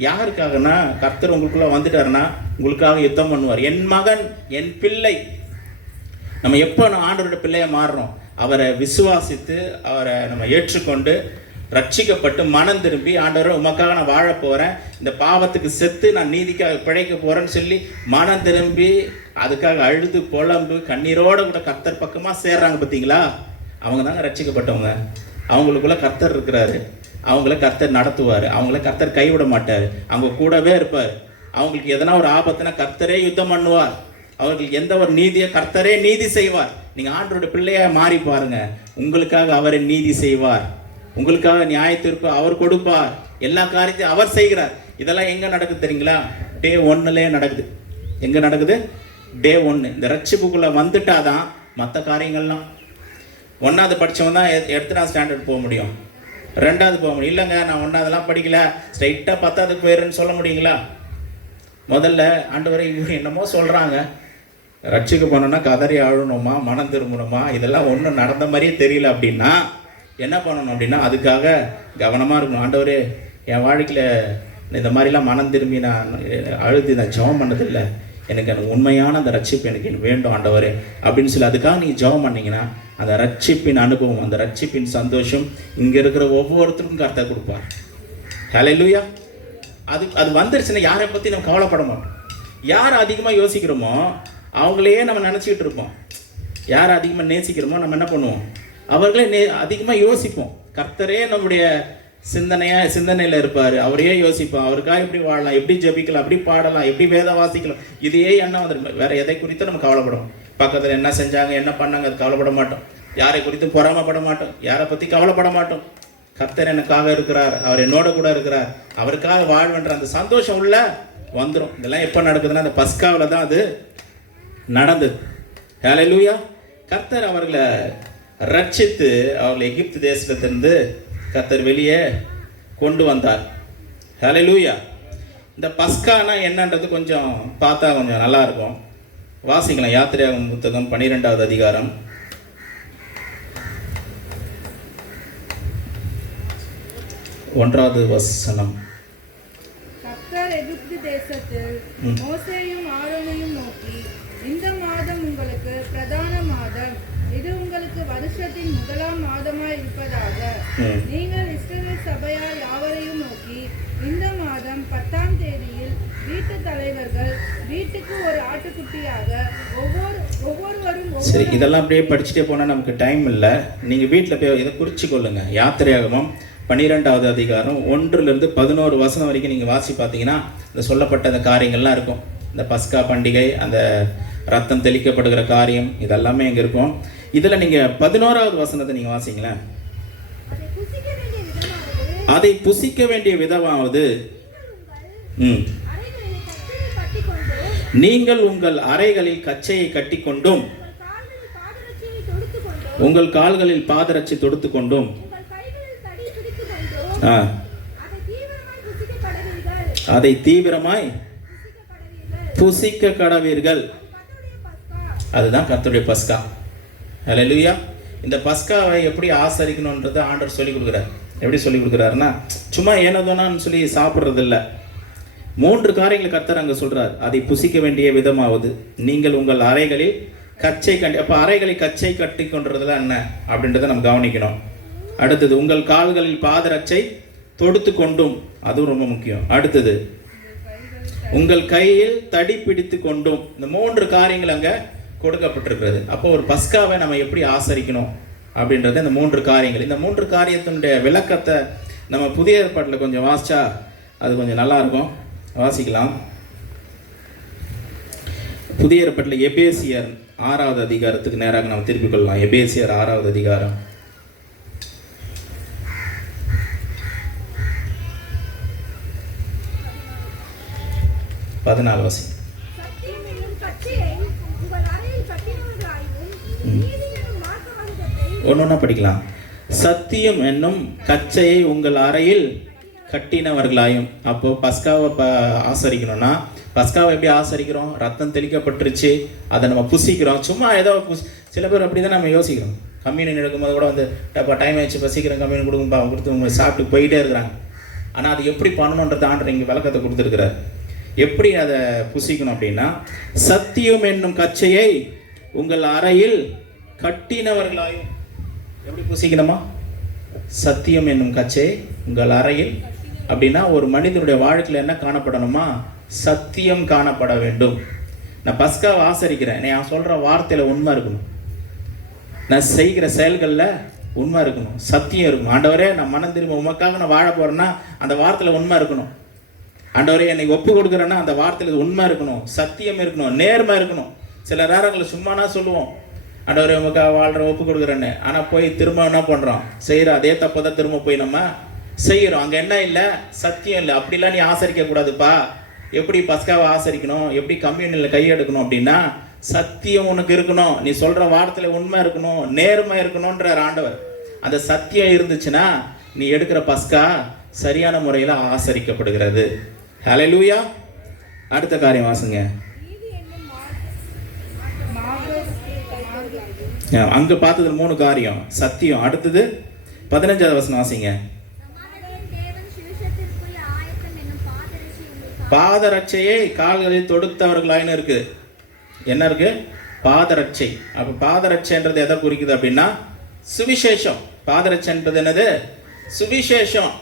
யாருக்காகனா, கர்த்தர் உங்களுக்குள்ள வந்துட்டாருன்னா உங்களுக்காக யுத்தம் பண்ணுவார். என் மகன், என் பிள்ளை. நம்ம எப்போ நம்ம ஆண்டவரோட பிள்ளைய மாறுறோம்? அவரை விசுவாசித்து அவரை நம்ம ஏற்றுக்கொண்டு ரட்சிக்கப்பட்டு மனம் திரும்பி, ஆண்டவரே உமக்காக நான் வாழ போறேன், இந்த பாவத்துக்கு செத்து நான் நீதிக்காக பிழைக்க போறேன்னு சொல்லி மனம் திரும்பி அதுக்காக அழுது புலம்பு கண்ணீரோட கூட கர்த்தர் பக்கமா சேர்றாங்க. பார்த்தீங்களா? அவங்க தாங்க ரட்சிக்கப்பட்டவங்க. அவங்களுக்குள்ள கர்த்தர் இருக்கிறாரு, அவங்கள கர்த்தர் நடத்துவார், அவங்கள கர்த்தர் கைவிட மாட்டார், அவங்க கூடவே இருப்பார். அவங்களுக்கு எதனா ஒரு ஆபத்துனா கர்த்தரே யுத்தம் பண்ணுவார், அவர்களுக்கு எந்த ஒரு நீதியை கர்த்தரே நீதி செய்வார். நீங்க ஆண்டவருடைய பிள்ளையா மாறி பாருங்க, உங்களுக்காக அவரை நீதி செய்வார். உங்களுக்காக நியாய தீர்ப்பு அவர் கொடுப்பார், எல்லா காரியத்தையும் அவர் செய்கிறார். இதெல்லாம் எங்க நடக்குது தெரியுங்களா? டே 1லே நடக்குது. எங்க நடக்குது? டே 1. இந்த ரட்சிப்புக்குள்ள வந்துட்டாதான் மற்ற காரியங்கள்லாம். 1வது படித்தவன் தான் எடுத்து ஸ்டாண்டர்ட் போக முடியும், 2வது போக முடியும். இல்லைங்க நான் 1வதுலாம் படிக்கல, ஸ்ட்ரைட்டாக 10வதுக்கு போயிடுன்னு சொல்ல முடியுங்களா? முதல்ல ஆண்டவரை இவங்க என்னமோ சொல்கிறாங்க, ரட்சிக்க போனோன்னா கதறி அழணுமா, மனம் திரும்பணுமா, இதெல்லாம் ஒன்றும் நடந்த மாதிரியே தெரியல அப்படின்னா என்ன பண்ணணும் அப்படின்னா அதுக்காக கவனமாக இருக்கணும். ஆண்டவரே என் வாழ்க்கையில் இந்த மாதிரிலாம் மனம் திரும்பி நான் அழுது நான் ஜெபம் பண்ணதில்லை, எனக்கு உண்மையான அந்த ரட்சிப்பு எனக்கு வேண்டும் ஆண்டவரே அப்படின்னு சொல்லி அதுக்காக நீங்கள் ஜெபம் பண்ணிங்கன்னா அந்த ரட்சிப்பின் அனுபவம், அந்த ரட்சிப்பின் சந்தோஷம் இங்கே இருக்கிற ஒவ்வொருத்தருக்கும் கர்த்தர் கொடுப்பார். ஹல்லேலூயா. அது வந்துருச்சுன்னா யாரை பற்றி நம்ம கவலைப்பட மாட்டோம். யார் அதிகமாக யோசிக்கிறோமோ அவங்களையே நம்ம நினச்சிக்கிட்டு இருப்போம். யார் அதிகமாக நேசிக்கிறோமோ நம்ம என்ன பண்ணுவோம், அவர்களே அதிகமாக யோசிப்போம். கர்த்தரே நம்முடைய சிந்தனையில் இருப்பார், அவரையே யோசிப்போம். அவருக்காக எப்படி வாழலாம், எப்படி ஜெபிக்கலாம், எப்படி பாடலாம், எப்படி வேத வாசிக்கலாம், இதையே எண்ணம் வந்துடும். வேற எதை குறித்து நம்ம கவலைப்படுவோம். பக்கத்தில் என்ன செஞ்சாங்க, என்ன பண்ணாங்க, அது கவலைப்பட மாட்டோம். யாரை குறித்து பொறாமப்பட மாட்டோம், யாரை பற்றி கவலைப்பட மாட்டோம். கர்த்தர் எனக்காக இருக்கிறார், அவர் என்னோட கூட இருக்கிறார், அவருக்காக வாழ்வென்ற அந்த சந்தோஷம் உள்ள வந்துடும். இதெல்லாம் எப்போ நடக்குதுன்னா அந்த பஸ்காவில் தான் அது நடந்தது. ஹல்லேலூயா. கர்த்தர் அவர்களை ரட்சித்து அவர்களை எகிப்து தேசத்திலிருந்து கர்த்தர் வெளியே கொண்டு வந்தார். ஹல்லேலூயா. இந்த பஸ்கானா என்னன்றது கொஞ்சம் பார்த்தா கொஞ்சம் நல்லா இருக்கும். வாசிக்கலாம். யாத்திரையாகும் புத்தகம் 12வது அதிகாரம் 1வது வசனம். கர்த்தர் எகிப்து தேசத்தில் மோசேயும் ஆரோனையும் நோக்கி, இந்த மாதம் உங்களுக்கு பிரதான மாதம், இது உங்களுக்கு வருஷத்தின் முதலாம் மாதமாய் இருப்பதாக. நீங்கள் இஸ்ரவேல் சபையார் யாவரையும் நோக்கி, இந்த மாதம் 10ஆம் தேதியில் வீட்டு தலைவர்கள் வீட்டுக்கு ஒரு ஆட்டுக்குட்டியாக ஒவ்வொருவரும். சரி, இதெல்லாம் அப்படியே படிச்சுட்டே போனால் நமக்கு டைம் இல்லை. நீங்கள் வீட்டில் போய் இதை குறிச்சு கொள்ளுங்க. யாத்திரையாகமம் 12வது அதிகாரம் 1லிருந்து 11 வசனம் வரைக்கும் நீங்கள் வாசி பார்த்தீங்கன்னா இந்த சொல்லப்பட்ட அந்த காரியங்கள்லாம் இருக்கும். இந்த பஸ்கா பண்டிகை, அந்த ரத்தம் தெளிக்கப்படுகிற காரியம், இதெல்லாமே இங்கே இருக்கும். இதில் நீங்கள் 11வது வசனத்தை நீங்கள் வாசிங்களேன். அதை புசிக்க வேண்டிய விதமாவது, நீங்கள் உங்கள் அறைகளில் கச்சையை கட்டிக்கொண்டும் உங்கள் கால்களில் பாதரட்சி தொடுத்து கொண்டும் அதை தீவிரமாய் புசிக்க கடவீர்கள். அதுதான் கர்த்தருடைய பஸ்கா. ஹல்லேலூயா. இந்த பஸ்காவை எப்படி ஆசரிக்கணுன்றதை ஆண்டவர் சொல்லிக் கொடுக்குறார். எப்படி சொல்லிக் கொடுக்குறாருன்னா சும்மா ஏனோதோனான்னு சொல்லி சாப்பிட்றது இல்லை. 3 காரியங்களை கர்த்தர் அங்கே சொல்கிறார். அதை புசிக்க வேண்டிய விதமாவது, நீங்கள் உங்கள் அறைகளில் கச்சை அப்போ அறைகளை கச்சை கட்டி கொண்டுறதுல என்ன அப்படின்றத நம்ம கவனிக்கணும். அடுத்தது, உங்கள் கால்களில் பாதரட்சை தொடுத்து கொண்டும், அதுவும் ரொம்ப முக்கியம். அடுத்தது, உங்கள் கையில் தடி பிடித்து கொண்டும். இந்த 3 காரியங்கள் அங்கே கொடுக்கப்பட்டிருக்கிறது. அப்போ ஒரு பஸ்காவை நம்ம எப்படி ஆசரிக்கணும் அப்படின்றது இந்த 3 காரியங்கள். இந்த 3 காரியத்தினுடைய விளக்கத்தை நம்ம புதிய ஏற்பாட்டில் கொஞ்சம் வாசிச்சா அது கொஞ்சம் நல்லா இருக்கும். வாசிக்கலாம். புதிய ஏற்பாட்டில் எபேசியர் 6வது அதிகாரத்துக்கு நேராக நம்ம திருப்பிக் கொள்ளலாம். எபேசியர் 6வது அதிகாரம் 14 வசனம். ஒன்னொன்னா படிக்கலாம். சத்தியம் என்னும் கச்சையை உங்கள் அறையில் கட்டினவர்களாயும். அப்போ பஸ்காவை ஆசரிக்கணும்னா பஸ்காவை எப்படி ஆசரிக்கிறோம்? ரத்தம் தெளிக்கப்பட்டுருச்சு, அதை நம்ம புசிக்கிறோம். சும்மா ஏதோ சில பேர் அப்படி தான் நம்ம யோசிக்கிறோம். கம்யூனியன் எடுக்கும்போது கூட வந்து டைம் ஆயிடுச்சு, பசிக்கிறோம், கம்யூனியன் கொடுக்கும்பா கொடுத்து சாப்பிட்டு போயிட்டே இருக்கிறாங்க. ஆனால் அது எப்படி பண்ணணுன்றது ஆண்டவர் இங்கே விளக்கத்தை கொடுத்துருக்கிறார். எப்படி அதை புசிக்கணும் அப்படின்னா, சத்தியம் என்னும் கச்சையை உங்கள் அறையில் கட்டினவர்களாயும். எப்படி புசிக்கணுமா? சத்தியம் என்னும் கச்சை உங்கள் அறையில். அப்படின்னா ஒரு மனிதனுடைய வாழ்க்கையில் என்ன காணப்படணுமா? சத்தியம் காணப்பட வேண்டும். நான் பஸ்காவை ஆசரிக்கிறேன், நான் சொல்கிற வார்த்தையில் உண்மை இருக்கணும், நான் செய்கிற செயல்களில் உண்மை இருக்கணும், சத்தியம் இருக்கணும். ஆண்டவரே நான் மனம் திரும்ப உமக்காக நான் வாழ போகிறேன்னா அந்த வார்த்தையில் உண்மை இருக்கணும். ஆண்டவரே என்னை ஒப்பு கொடுக்குறேன்னா அந்த வார்த்தையில் உண்மை இருக்கணும், சத்தியம் இருக்கணும், நேர்மை இருக்கணும். சில நேரங்களில் சும்மானா சொல்லுவோம், ஆண்டவரே உமக்கு வாழ்கிற ஒப்பு கொடுக்குறேன்னு. ஆனால் போய் திரும்ப என்ன பண்ணுறோம், செய்கிற அதே தப்பை தான் திரும்ப போய் நம்ம செய்கிறோம். அங்கே என்ன இல்லை, சத்தியம் இல்லை. அப்படிலாம் நீ ஆசரிக்கக்கூடாதுப்பா. எப்படி பஸ்காவை ஆசரிக்கணும், எப்படி கம்யூனியில் கையெடுக்கணும் அப்படின்னா, சத்தியம் உனக்கு இருக்கணும், நீ சொல்கிற வார்த்தையில் உண்மை இருக்கணும், நேர்மை இருக்கணுன்றார் ஆண்டவர். அந்த சத்தியம் இருந்துச்சுன்னா நீ எடுக்கிற பஸ்கா சரியான முறையில் ஆசரிக்கப்படுகிறது. ஹல்லேலூயா. அடுத்த காரியம் வாசுங்க. அங்க பார்த்தது 3 காரியம், சத்தியம். அடுத்தது 15வது வசனம் வாசிங்க. பாதரட்சையை கால்களில் தொடுத்தவர்களாயின்னு இருக்கு. என்ன இருக்கு? பாதரட்சை. அப்ப பாதரட்சைன்றது எதை குறிக்குது அப்படின்னா சுவிசேஷம். பாதரட்சைன்றது என்னது? சுவிசேஷம்.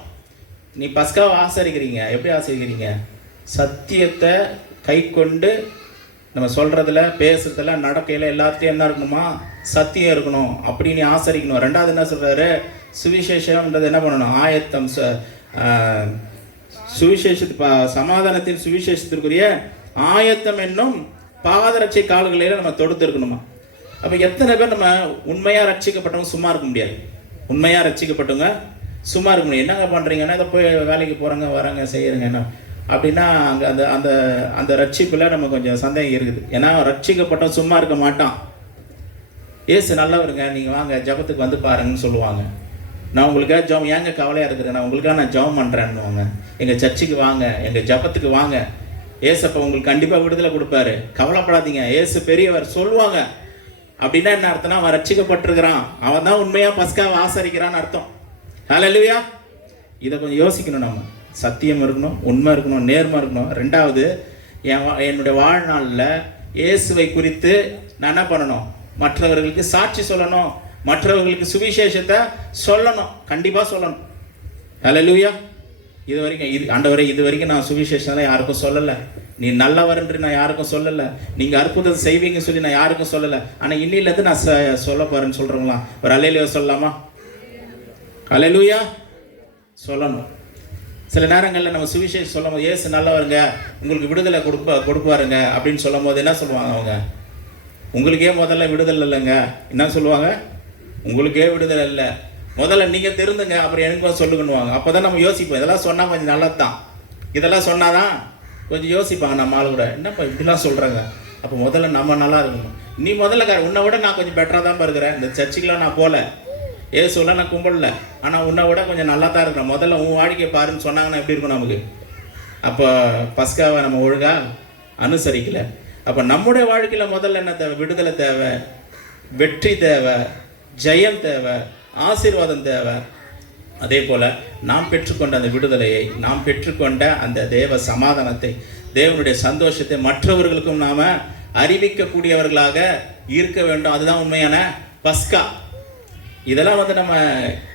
நீ பஸ்காவை ஆசரிக்கிறீங்க, எப்படி ஆசரிக்கிறீங்க? சத்தியத்தை கை கொண்டு நம்ம சொல்றதுல, பேசுறதுல, நடக்கையில எல்லாத்தையும் என்ன இருக்கணுமா? சத்தியம் இருக்கணும். அப்படி நீ ஆசரிக்கணும். ரெண்டாவது என்ன சொல்றாரு? சுவிசேஷம்ன்றது என்ன பண்ணணும்? ஆயத்தம். சமாதானத்தின் சுவிசேஷத்திற்குரிய ஆயத்தம் என்னும் பாதரட்சை கால்களில நம்ம தொடுத்து இருக்கணுமா? அப்ப எத்தனை பேர் நம்ம உண்மையா ரட்சிக்கப்பட்டவங்க சும்மா இருக்க முடியாது? உண்மையா ரட்சிக்கப்பட்டவங்க சும்மா இருக்க முடியும். என்னங்க பண்றீங்கன்னா, இதை போய் வேலைக்கு போறாங்க, வராங்க, செய்யறங்க என்ன அப்படின்னா, அங்கே அந்த அந்த அந்த ரட்சிப்பில் நம்ம கொஞ்சம் சந்தேகம் இருக்குது. ஏன்னா ரட்சிக்கப்பட்டோம் சும்மா இருக்க மாட்டான். ஏசு நல்லவருங்க, நீங்கள் வாங்க ஜபத்துக்கு வந்து பாருங்கன்னு சொல்லுவாங்க. நான் உங்களுக்காக ஜபம், ஏங்க கவலையாக இருக்கிறேன், நான் உங்களுக்காக நான் ஜபம் பண்ணுறேன்னுவாங்க. எங்கள் சர்ச்சுக்கு வாங்க, எங்கள் ஜபத்துக்கு வாங்க, ஏசப்பா உங்களுக்கு கண்டிப்பாக விடுதலை கொடுப்பாரு, கவலைப்படாதீங்க, ஏசு பெரியவர் சொல்லுவாங்க. அப்படின்னா என்ன அர்த்தம்னா, அவன் ரட்சிக்கப்பட்டிருக்கிறான், அவன் தான் உண்மையாக பஸ்காவை ஆசரிக்கிறான்னு அர்த்தம். ஹல்லேலூயா. இதை கொஞ்சம் யோசிக்கணும். நம்ம சத்தியம் இருக்கணும், உண்மை இருக்கணும், நேர்மை இருக்கணும். ரெண்டாவது, என்னுடைய வாழ்நாளில் இயேசுவை குறித்து நான் என்ன பண்ணணும்? மற்றவர்களுக்கு சாட்சி சொல்லணும், மற்றவர்களுக்கு சுவிசேஷத்தை சொல்லணும், கண்டிப்பாக சொல்லணும். ஹல்லேலூயா. இது வரைக்கும் ஆண்டவரே, இது வரைக்கும் நான் சுவிசேஷம் யாருக்கும் சொல்லலை, நீ நல்லவர்ன்று நான் யாருக்கும் சொல்லலை, நீங்கள் அற்புதம் செய்வீங்கன்னு சொல்லி நான் யாருக்கும் சொல்லலை, ஆனால் இன்னிலேருந்து நான் சொல்ல போறேன்னு சொல்கிறவங்களா ஒரு அல்லேலூயா சொல்லலாமா? ஹல்லேலூயா சொல்லணும். சில நேரங்களில் நம்ம சுவிசேஷம் சொல்லும் போது, ஏசு நல்லவருங்க, உங்களுக்கு விடுதலை கொடுப்பாருங்க அப்படின்னு சொல்லும் போது என்ன சொல்லுவாங்க அவங்க? உங்களுக்கே முதல்ல விடுதலை இல்லைங்க. என்ன சொல்லுவாங்க? உங்களுக்கே விடுதலை இல்லை, முதல்ல நீங்கள் திருந்துங்க, அப்புறம் எனக்கு சொல்லுங்கன்னுவாங்க. அப்போ தான் நம்ம யோசிப்போம், இதெல்லாம் சொன்னால் கொஞ்சம் நல்லது தான், இதெல்லாம் சொன்னாதான் கொஞ்சம் யோசிப்பாங்க நம்ம ஆள் கூட, என்னப்பா இப்படிலாம் சொல்கிறாங்க, அப்போ முதல்ல நம்ம நல்லா இருக்கணும். நீ முதல்ல உன்னை விட நான் கொஞ்சம் பெட்டராக தான் இருக்கிறேன், இந்த சர்ச்சுக்கெலாம் நான் போகல, ஏசுலாம் நான் கும்பிடல, ஆனால் உன்னை விட கொஞ்சம் நல்லா தான் இருக்கிறேன், முதல்ல உன் வாழ்க்கையை பாருன்னு சொன்னாங்கன்னா எப்படி இருக்கும் நமக்கு? அப்போ பஸ்காவை நம்ம ஒழுங்காக அனுசரிக்கலை. அப்போ நம்முடைய வாழ்க்கையில் முதல்ல என்ன தேவை? விடுதலை தேவை, வெற்றி தேவை, ஜெயம் தேவை, ஆசீர்வாதம் தேவை. அதே போல் நாம் பெற்றுக்கொண்ட அந்த விடுதலையை, நாம் பெற்றுக்கொண்ட அந்த தேவ சமாதானத்தை, தேவனுடைய சந்தோஷத்தை மற்றவர்களுக்கும் நாம் அறிவிக்கக்கூடியவர்களாக இருக்க வேண்டும். அதுதான் உண்மையான பஸ்கா. இதெல்லாம் நம்ம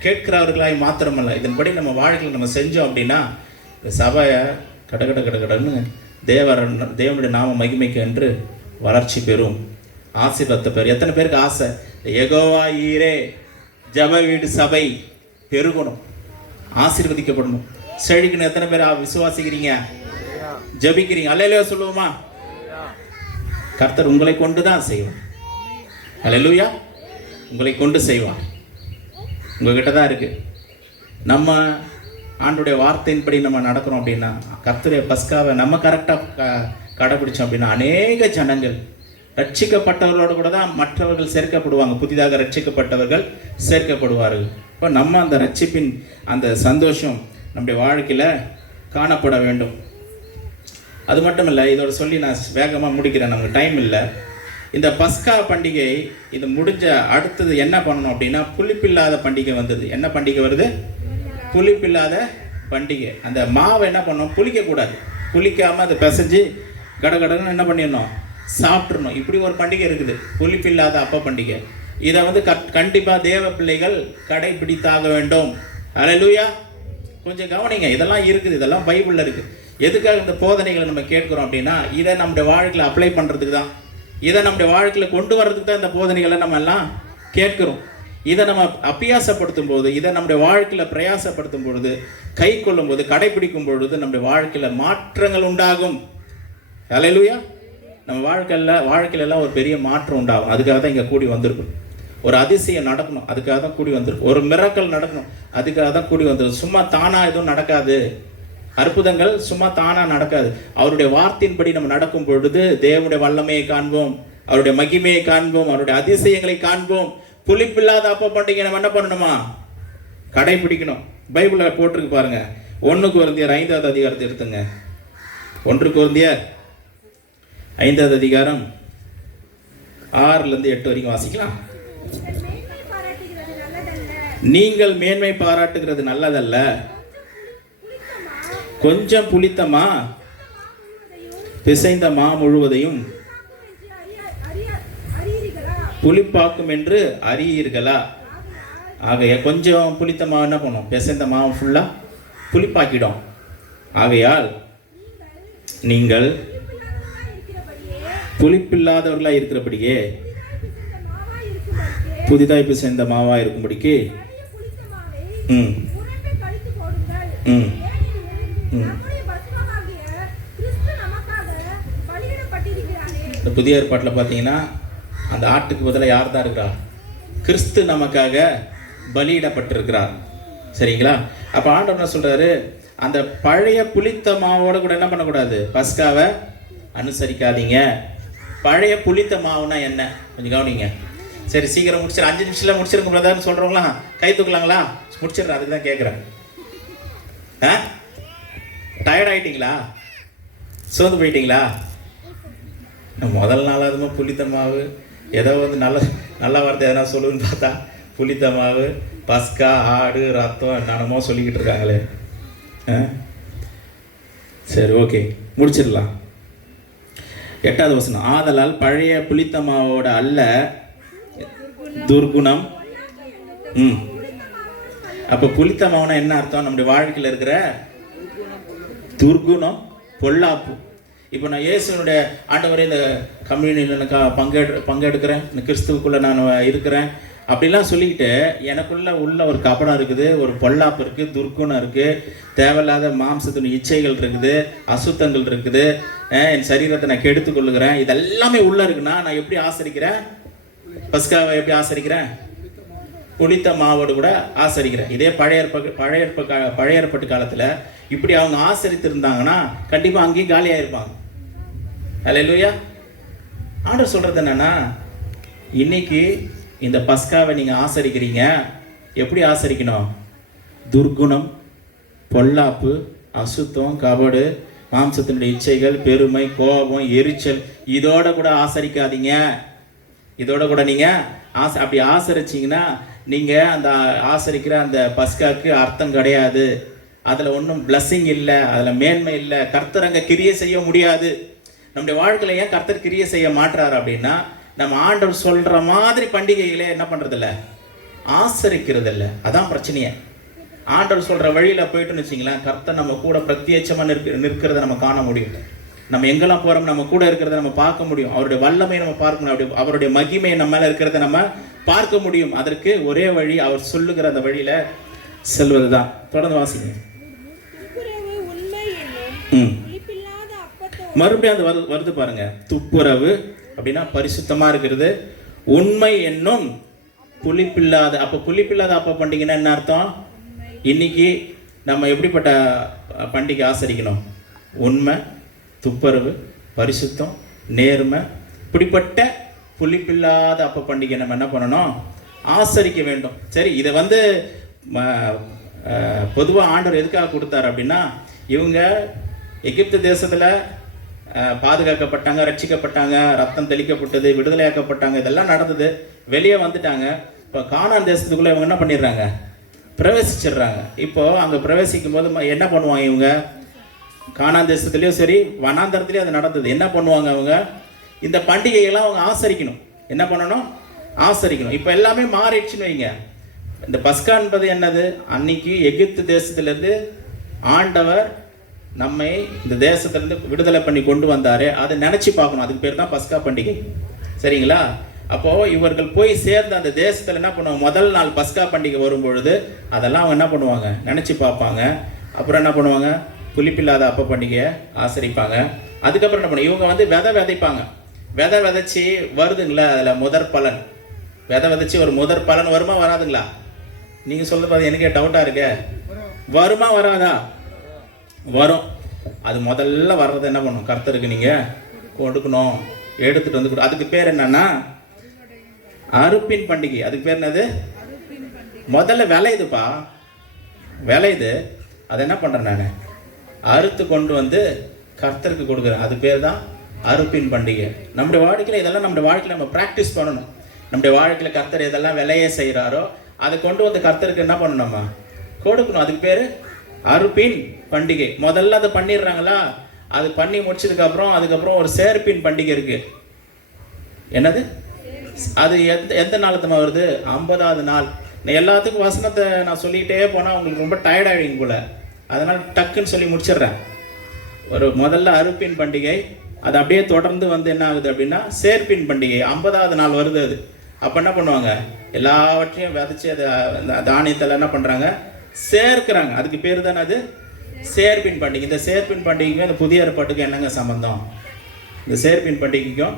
கேட்கிறவர்களாய் மாத்திரமல்ல, இதன்படி நம்ம வாழ்க்கையில் நம்ம செஞ்சோம் அப்படின்னா இந்த சபையை கடன்னு தேவனுடைய நாம மகிமைக்கு என்று வளர்ச்சி பெறும், ஆசீர்வாதத்தை பெறும். எத்தனை பேருக்கு ஆசை யெகோவா ஈரே ஜப வீடு சபை பெருகணும், ஆசீர்வதிக்கப்படணும், செழிக்கணும்? எத்தனை பேர் விசுவாசிக்கிறீங்க, ஜபிக்கிறீங்க? அல்லேலூயா சொல்லுவோமா? கர்த்தர் உங்களை கொண்டு தான் செய்வார். அல்லேலூயா. உங்களை கொண்டு செய்வார், உங்ககிட்ட தான் இருக்கு. நம்ம ஆண்டுடைய வார்த்தையின்படி நம்ம நடக்கிறோம் அப்படின்னா, கர்த்தருடைய பஸ்காவை நம்ம கரெக்டாக கடைபிடிச்சோம் அப்படின்னா, அநேக ஜனங்கள் ரட்சிக்கப்பட்டவர்களோடு கூட தான் மற்றவர்கள் சேர்க்கப்படுவாங்க, புதிதாக ரட்சிக்கப்பட்டவர்கள் சேர்க்கப்படுவார்கள். இப்போ நம்ம அந்த ரட்சிப்பின் அந்த சந்தோஷம் நம்முடைய வாழ்க்கையில் காணப்பட வேண்டும். அது மட்டும் இல்லை, இதோட சொல்லி நான் வேகமாக முடிக்கிறேன், நமக்கு டைம் இல்லை. இந்த பஸ்கா பண்டிகை இது முடிஞ்ச அடுத்தது என்ன பண்ணணும் அப்படின்னா, புளிப்பில்லாத பண்டிகை வந்தது. என்ன பண்டிகை வருது? புளிப்பில்லாத பண்டிகை. அந்த மாவை என்ன பண்ணணும்? புளிக்கக்கூடாது, புளிக்காமல் அதை பிசைஞ்சு கடகடன்னு என்ன பண்ணிடணும்? சாப்பிட்றணும். இப்படி ஒரு பண்டிகை இருக்குது, புளிப்பில்லாத அப்ப பண்டிகை. இதை கண்டிப்பாக தேவ பிள்ளைகள் கடைபிடித்தாக வேண்டும். அல்லேலூயா. கொஞ்சம் கவனிங்க, இதெல்லாம் இருக்குது, இதெல்லாம் பைபிளில் இருக்குது. எதுக்காக இந்த போதனைகளை நம்ம கேட்குறோம் அப்படின்னா, இதை நம்முடைய வாழ்க்கையில் அப்ளை பண்ணுறதுக்கு தான், இதை நம்முடைய வாழ்க்கையில் கொண்டு வர்றதுக்கு தான் இந்த போதனைகளை நம்ம எல்லாம் கேட்குறோம். இதை நம்ம அபியாசப்படுத்தும் போது, இதை நம்முடைய வாழ்க்கையில் பிரயாசப்படுத்தும் பொழுது, கை கொள்ளும் போது, கடைபிடிக்கும் பொழுது நம்முடைய வாழ்க்கையில் மாற்றங்கள் உண்டாகும். அல்லேலூயா. நம்ம வாழ்க்கையில எல்லாம் ஒரு பெரிய மாற்றம் உண்டாகும். அதுக்காக தான் இங்கே கூடி வந்திருக்கும். ஒரு அதிசயம் நடக்கணும், அதுக்காக தான் கூடி வந்திருக்கும். ஒரு மிராக்கிள் நடக்கணும், அதுக்காக தான் கூடி வந்திருக்கும். சும்மா தானா எதுவும் நடக்காது. அற்புதங்கள் சும்மா தானா நடக்காது. அவருடைய வார்த்தையின்படி நம்ம நடக்கும் பொழுது தேவனுடைய வல்லமையை காண்போம், அவருடைய மகிமையை காண்போம், அவருடைய அதிசயங்களை காண்போம். புளிப்பில்லாத அப்ப பண்டிகை நம்ம என்ன பண்ணணுமா? கடைபிடிக்கணும். பைபிளில் போட்டிருக்கு பாருங்க. 1 கொரிந்தியர் 5வது அதிகாரத்தை எடுத்துங்க. 1 கொரிந்தியர் 5வது அதிகாரம் 6லேருந்து 8 வரைக்கும் வாசிக்கலாம். நீங்கள் மேன்மை பாராட்டுகிறது நல்லதல்ல, கொஞ்சம் புளித்தமா பிசைந்த மா முழுவதையும் புளிப்பாக்கும் என்று அறியீர்களா? ஆகைய கொஞ்சம் புளித்த மாவு என்ன பண்ணும்? பிசைந்த மாவு ஃபுல்லா புளிப்பாக்கிடும். ஆகையால் நீங்கள் புளிப்பில்லாதவர்களாக இருக்கிறபடியே புதிதாய் பிசைந்த மாவா இருக்கும்படிக்கு இந்த புதிய ஏற்பாட்டில் பார்த்தீங்கன்னா அந்த ஆட்டுக்கு பதிலாக யார் தான் இருக்கிறா? கிறிஸ்து நமக்காக பலியிடப்பட்டிருக்கிறார். சரிங்களா? அப்போ ஆண்டவர் என்ன சொல்றாரு? அந்த பழைய புளித்த மாவோட கூட என்ன பண்ணக்கூடாது? பஸ்காவை அனுசரிக்காதீங்க. பழைய புளித்த மாவுனா என்ன? கொஞ்சம் கவனிங்க. சரி, சீக்கிரம் முடிச்சிடு, 5 நிமிஷத்தில் முடிச்சிருக்க பிரதர்னு சொல்கிறவங்களா கை தூக்கலாங்களா? முடிச்சிடுறேன், அதுக்கு தான் கேட்குறேன். டயர்ட் ஆகிட்டீங்களா? சோர்ந்து போயிட்டீங்களா? முதல் நாளாவதுமா புளித்த மாவு ஏதோ வந்து நல்ல வார்த்தை எதனா சொல்லுன்னு பார்த்தா புளித்த மாவு, பஸ்கா, ஆடு, ரத்தம் என்னென்னமோ சொல்லிக்கிட்டு இருக்காங்களே. சரி, ஓகே, முடிச்சிடலாம். 8வது வசனம். ஆதலால் பழைய புளித்த மாவோட அல்ல துர்குணம். அப்போ புளித்த மாவுனா என்ன அர்த்தம்? நம்முடைய வாழ்க்கையில் இருக்கிற துர்குணம், பொல்லாப்பு. இப்போ நான் இயேசுனுடைய ஆண்டவரே இந்த கம்யூனியில் பங்கெடுக்கிறேன், இந்த கிறிஸ்துவுக்குள்ளே நான் இருக்கிறேன் அப்படிலாம் சொல்லிக்கிட்டு எனக்குள்ள உள்ள ஒரு கபடம் இருக்குது, ஒரு பொல்லாப்பு இருக்குது, துர்குணம் இருக்குது, தேவையில்லாத மாம்சத்தின் இச்சைகள் இருக்குது, அசுத்தங்கள் இருக்குது, என் சரீரத்தை நான் கெடுத்து கொள்ளுகிறேன், இதெல்லாமே உள்ளே இருக்குன்னா நான் எப்படி ஆசரிக்கிறேன்? பஸ்காவை எப்படி ஆசரிக்கிறேன்? புளித்த மாவோடு கூட ஆசரிக்கிறேன். இதே பழைய ஏற்பாட்டு காலத்தில் இப்படி அவங்க ஆசரித்திருந்தாங்கன்னா கண்டிப்பாக அங்கேயும் காலியாக இருப்பாங்க. அல்லேலூயா. ஆண்டவர் சொல்கிறது என்னன்னா, இன்னைக்கு இந்த பஸ்காவை நீங்கள் ஆசரிக்கிறீங்க, எப்படி ஆசரிக்கணும்? துர்குணம், பொல்லாப்பு, அசுத்தம், கபடு, மாம்சத்தினுடைய இச்சைகள், பெருமை, கோபம், எரிச்சல், இதோட கூட ஆசரிக்காதீங்க. இதோட கூட நீங்கள் அப்படி ஆசரிச்சிங்கன்னா நீங்கள் அந்த ஆசரிக்கிற அந்த பஸ்காவுக்கு அர்த்தம் கிடையாது. அதில் ஒன்றும் பிளஸ்ஸிங் இல்லை, அதில் மேன்மை இல்லை. கர்த்தர் அங்கே கிரியை செய்ய முடியாது. நம்முடைய வாழ்க்கையில் ஏன் கர்த்தர் கிரியை செய்ய மாட்டுறாரு அப்படின்னா, நம்ம ஆண்டவர் சொல்கிற மாதிரி பண்டிகைகளே என்ன பண்ணுறதில்ல, ஆசரிக்கிறது இல்லை. அதான் பிரச்சனையே. ஆண்டவர் சொல்கிற வழியில் போயிட்டுன்னு வச்சிங்களேன், கர்த்தர் நம்ம கூட பிரத்யட்சமாக நிற்கிறத நம்ம காண முடியும். நம்ம எங்கெல்லாம் போகிறோம் நம்ம கூட இருக்கிறத நம்ம பார்க்க முடியும். அவருடைய வல்லமையை நம்ம பார்க்கணும். அப்படி அவருடைய மகிமையை நம்ம மேலே இருக்கிறத நம்ம பார்க்க முடியும். அதற்கு ஒரே வழி அவர் சொல்லுகிற அந்த வழியில் செல்வது தான். தொடர்ந்து வாசிங்க. மறுபடியும் அந்த வருது பாருங்க. துப்புரவு அப்படின்னா பரிசுத்தமா இருக்கிறது. உண்மை என்னும் புளிப்பில்லாத. அப்ப புளிப்பில்லாத அப்ப பண்டிகைன்னா என்ன அர்த்தம்? இன்னைக்கு நம்ம எப்படிப்பட்ட பண்டிகை ஆசரிக்கணும்? உண்மை, துப்புரவு, பரிசுத்தம், நேர்மை, இப்படிப்பட்ட புளிப்பில்லாத அப்ப பண்டிகை நம்ம என்ன பண்ணணும்? ஆசரிக்க வேண்டும். சரி, இதை வந்து பொதுவாக ஆண்டவர் எதுக்காக கொடுத்தாரு அப்படின்னா, இவங்க எகிப்து தேசத்தில் பாதுகாக்கப்பட்டாங்க, ரட்சிக்கப்பட்டாங்க, ரத்தம் தெளிக்கப்பட்டது, விடுதலையாக்கப்பட்டாங்க, இதெல்லாம் நடந்தது. வெளியே வந்துட்டாங்க. இப்போ கானான் தேசத்துக்குள்ளே இவங்க என்ன பண்ணிடுறாங்க? பிரவேசிச்சிடுறாங்க. இப்போது அங்கே பிரவேசிக்கும் போது என்ன பண்ணுவாங்க? இவங்க கானான் தேசத்துலேயும் சரி, வனாந்தரத்துலேயும் அது நடந்தது. என்ன பண்ணுவாங்க? அவங்க இந்த பண்டிகைகள்லாம் அவங்க ஆசரிக்கணும். என்ன பண்ணணும்? ஆசரிக்கணும். இப்போ எல்லாமே மாறிடுச்சுன்னு வைங்க. இந்த பஸ்கா என்பது என்னது? அன்னைக்கு எகிப்து தேசத்திலேருந்து ஆண்டவர் நம்மை இந்த தேசத்திலேருந்து விடுதலை பண்ணி கொண்டு வந்தாரு. அதை நினச்சி பார்க்கணும். அதுக்கு பேர் தான் பஸ்கா பண்டிகை. சரிங்களா? அப்போது இவர்கள் போய் சேர்ந்த அந்த தேசத்தில் என்ன பண்ணுவாங்க? முதல் நாள் பஸ்கா பண்டிகை வரும்பொழுது அதெல்லாம் அவங்க என்ன பண்ணுவாங்க? நினச்சி பார்ப்பாங்க. அப்புறம் என்ன பண்ணுவாங்க? புளிப்பில்லாத அப்ப பண்டிகையை ஆசரிப்பாங்க. அதுக்கப்புறம் என்ன பண்ணுவாங்க? இவங்க வந்து விதைப்பாங்க. விதை விதைச்சி வருதுங்களா, அதில் முதற் பலன், விதை விதைச்சி ஒரு முதற் பலன் வருமா வராதுங்களா? நீங்கள் சொல்ல பார்த்து எனக்கே டவுட்டாக இருக்க, வருமா வராதா? வரும். அது முதல்ல வர்றது என்ன பண்ணணும், கர்த்தருக்கு நீங்கள் கொடுக்கணும், எடுத்துகிட்டு வந்து கொடு. அதுக்கு பேர் என்னன்னா அறுப்பின் பண்டிகை. அதுக்கு பேர் என்னது? முதல்ல விளையுதுப்பா, விளையுது, அதை என்ன பண்ணுறேன் நான், அறுத்து கொண்டு வந்து கர்த்தருக்கு கொடுக்குறேன். அது பேர் தான் அறுப்பின் பண்டிகை. நம்முடைய வாழ்க்கையில் இதெல்லாம் நம்முடைய வாழ்க்கையில் நம்ம ப்ராக்டிஸ் பண்ணணும். நம்முடைய வாழ்க்கையில் கர்த்தர் எதெல்லாம் விலையே செய்கிறாரோ அதை கொண்டு வந்து கர்த்தருக்கு என்ன பண்ணணும், நம்ம கொடுக்கணும். அதுக்கு பேர் அறுப்பின் பண்டிகை. முதல்ல அதை பண்ணிடுறாங்களா, அது பண்ணி அதுக்கப்புறம் ஒரு சேர்ப்பின் பண்டிகை இருக்கு. என்னது அது? எந்த நாளுத்தமா வருது? 50வது நாள். எல்லாத்துக்கும் வசனத்தை நான் சொல்லிகிட்டே போனால் உங்களுக்கு ரொம்ப டயர்ட் ஆகிடுங்க போல, அதனால் டக்குன்னு சொல்லி முடிச்சிடுறேன். ஒரு முதல்ல அறுப்பின் பண்டிகை, அது அப்படியே தொடர்ந்து வந்து என்ன ஆகுது அப்படின்னா சேர்ப்பின் பண்டிகை. 50வது நாள் வருது. அது அப்போ என்ன பண்ணுவாங்க, எல்லாவற்றையும் விதைச்சி அதை தானியத்தில் என்ன பண்ணுறாங்க, சேர்க்கிறாங்க. அதுக்கு பேர் தானே அது சேர்ப்பின் பண்டிகை. இந்த சேர்ப்பின் பண்டிகைக்கும் இந்த புதிய ஏற்பாட்டுக்கும் என்னங்க சம்பந்தம்? இந்த சேர்ப்பின் பண்டிகைக்கும்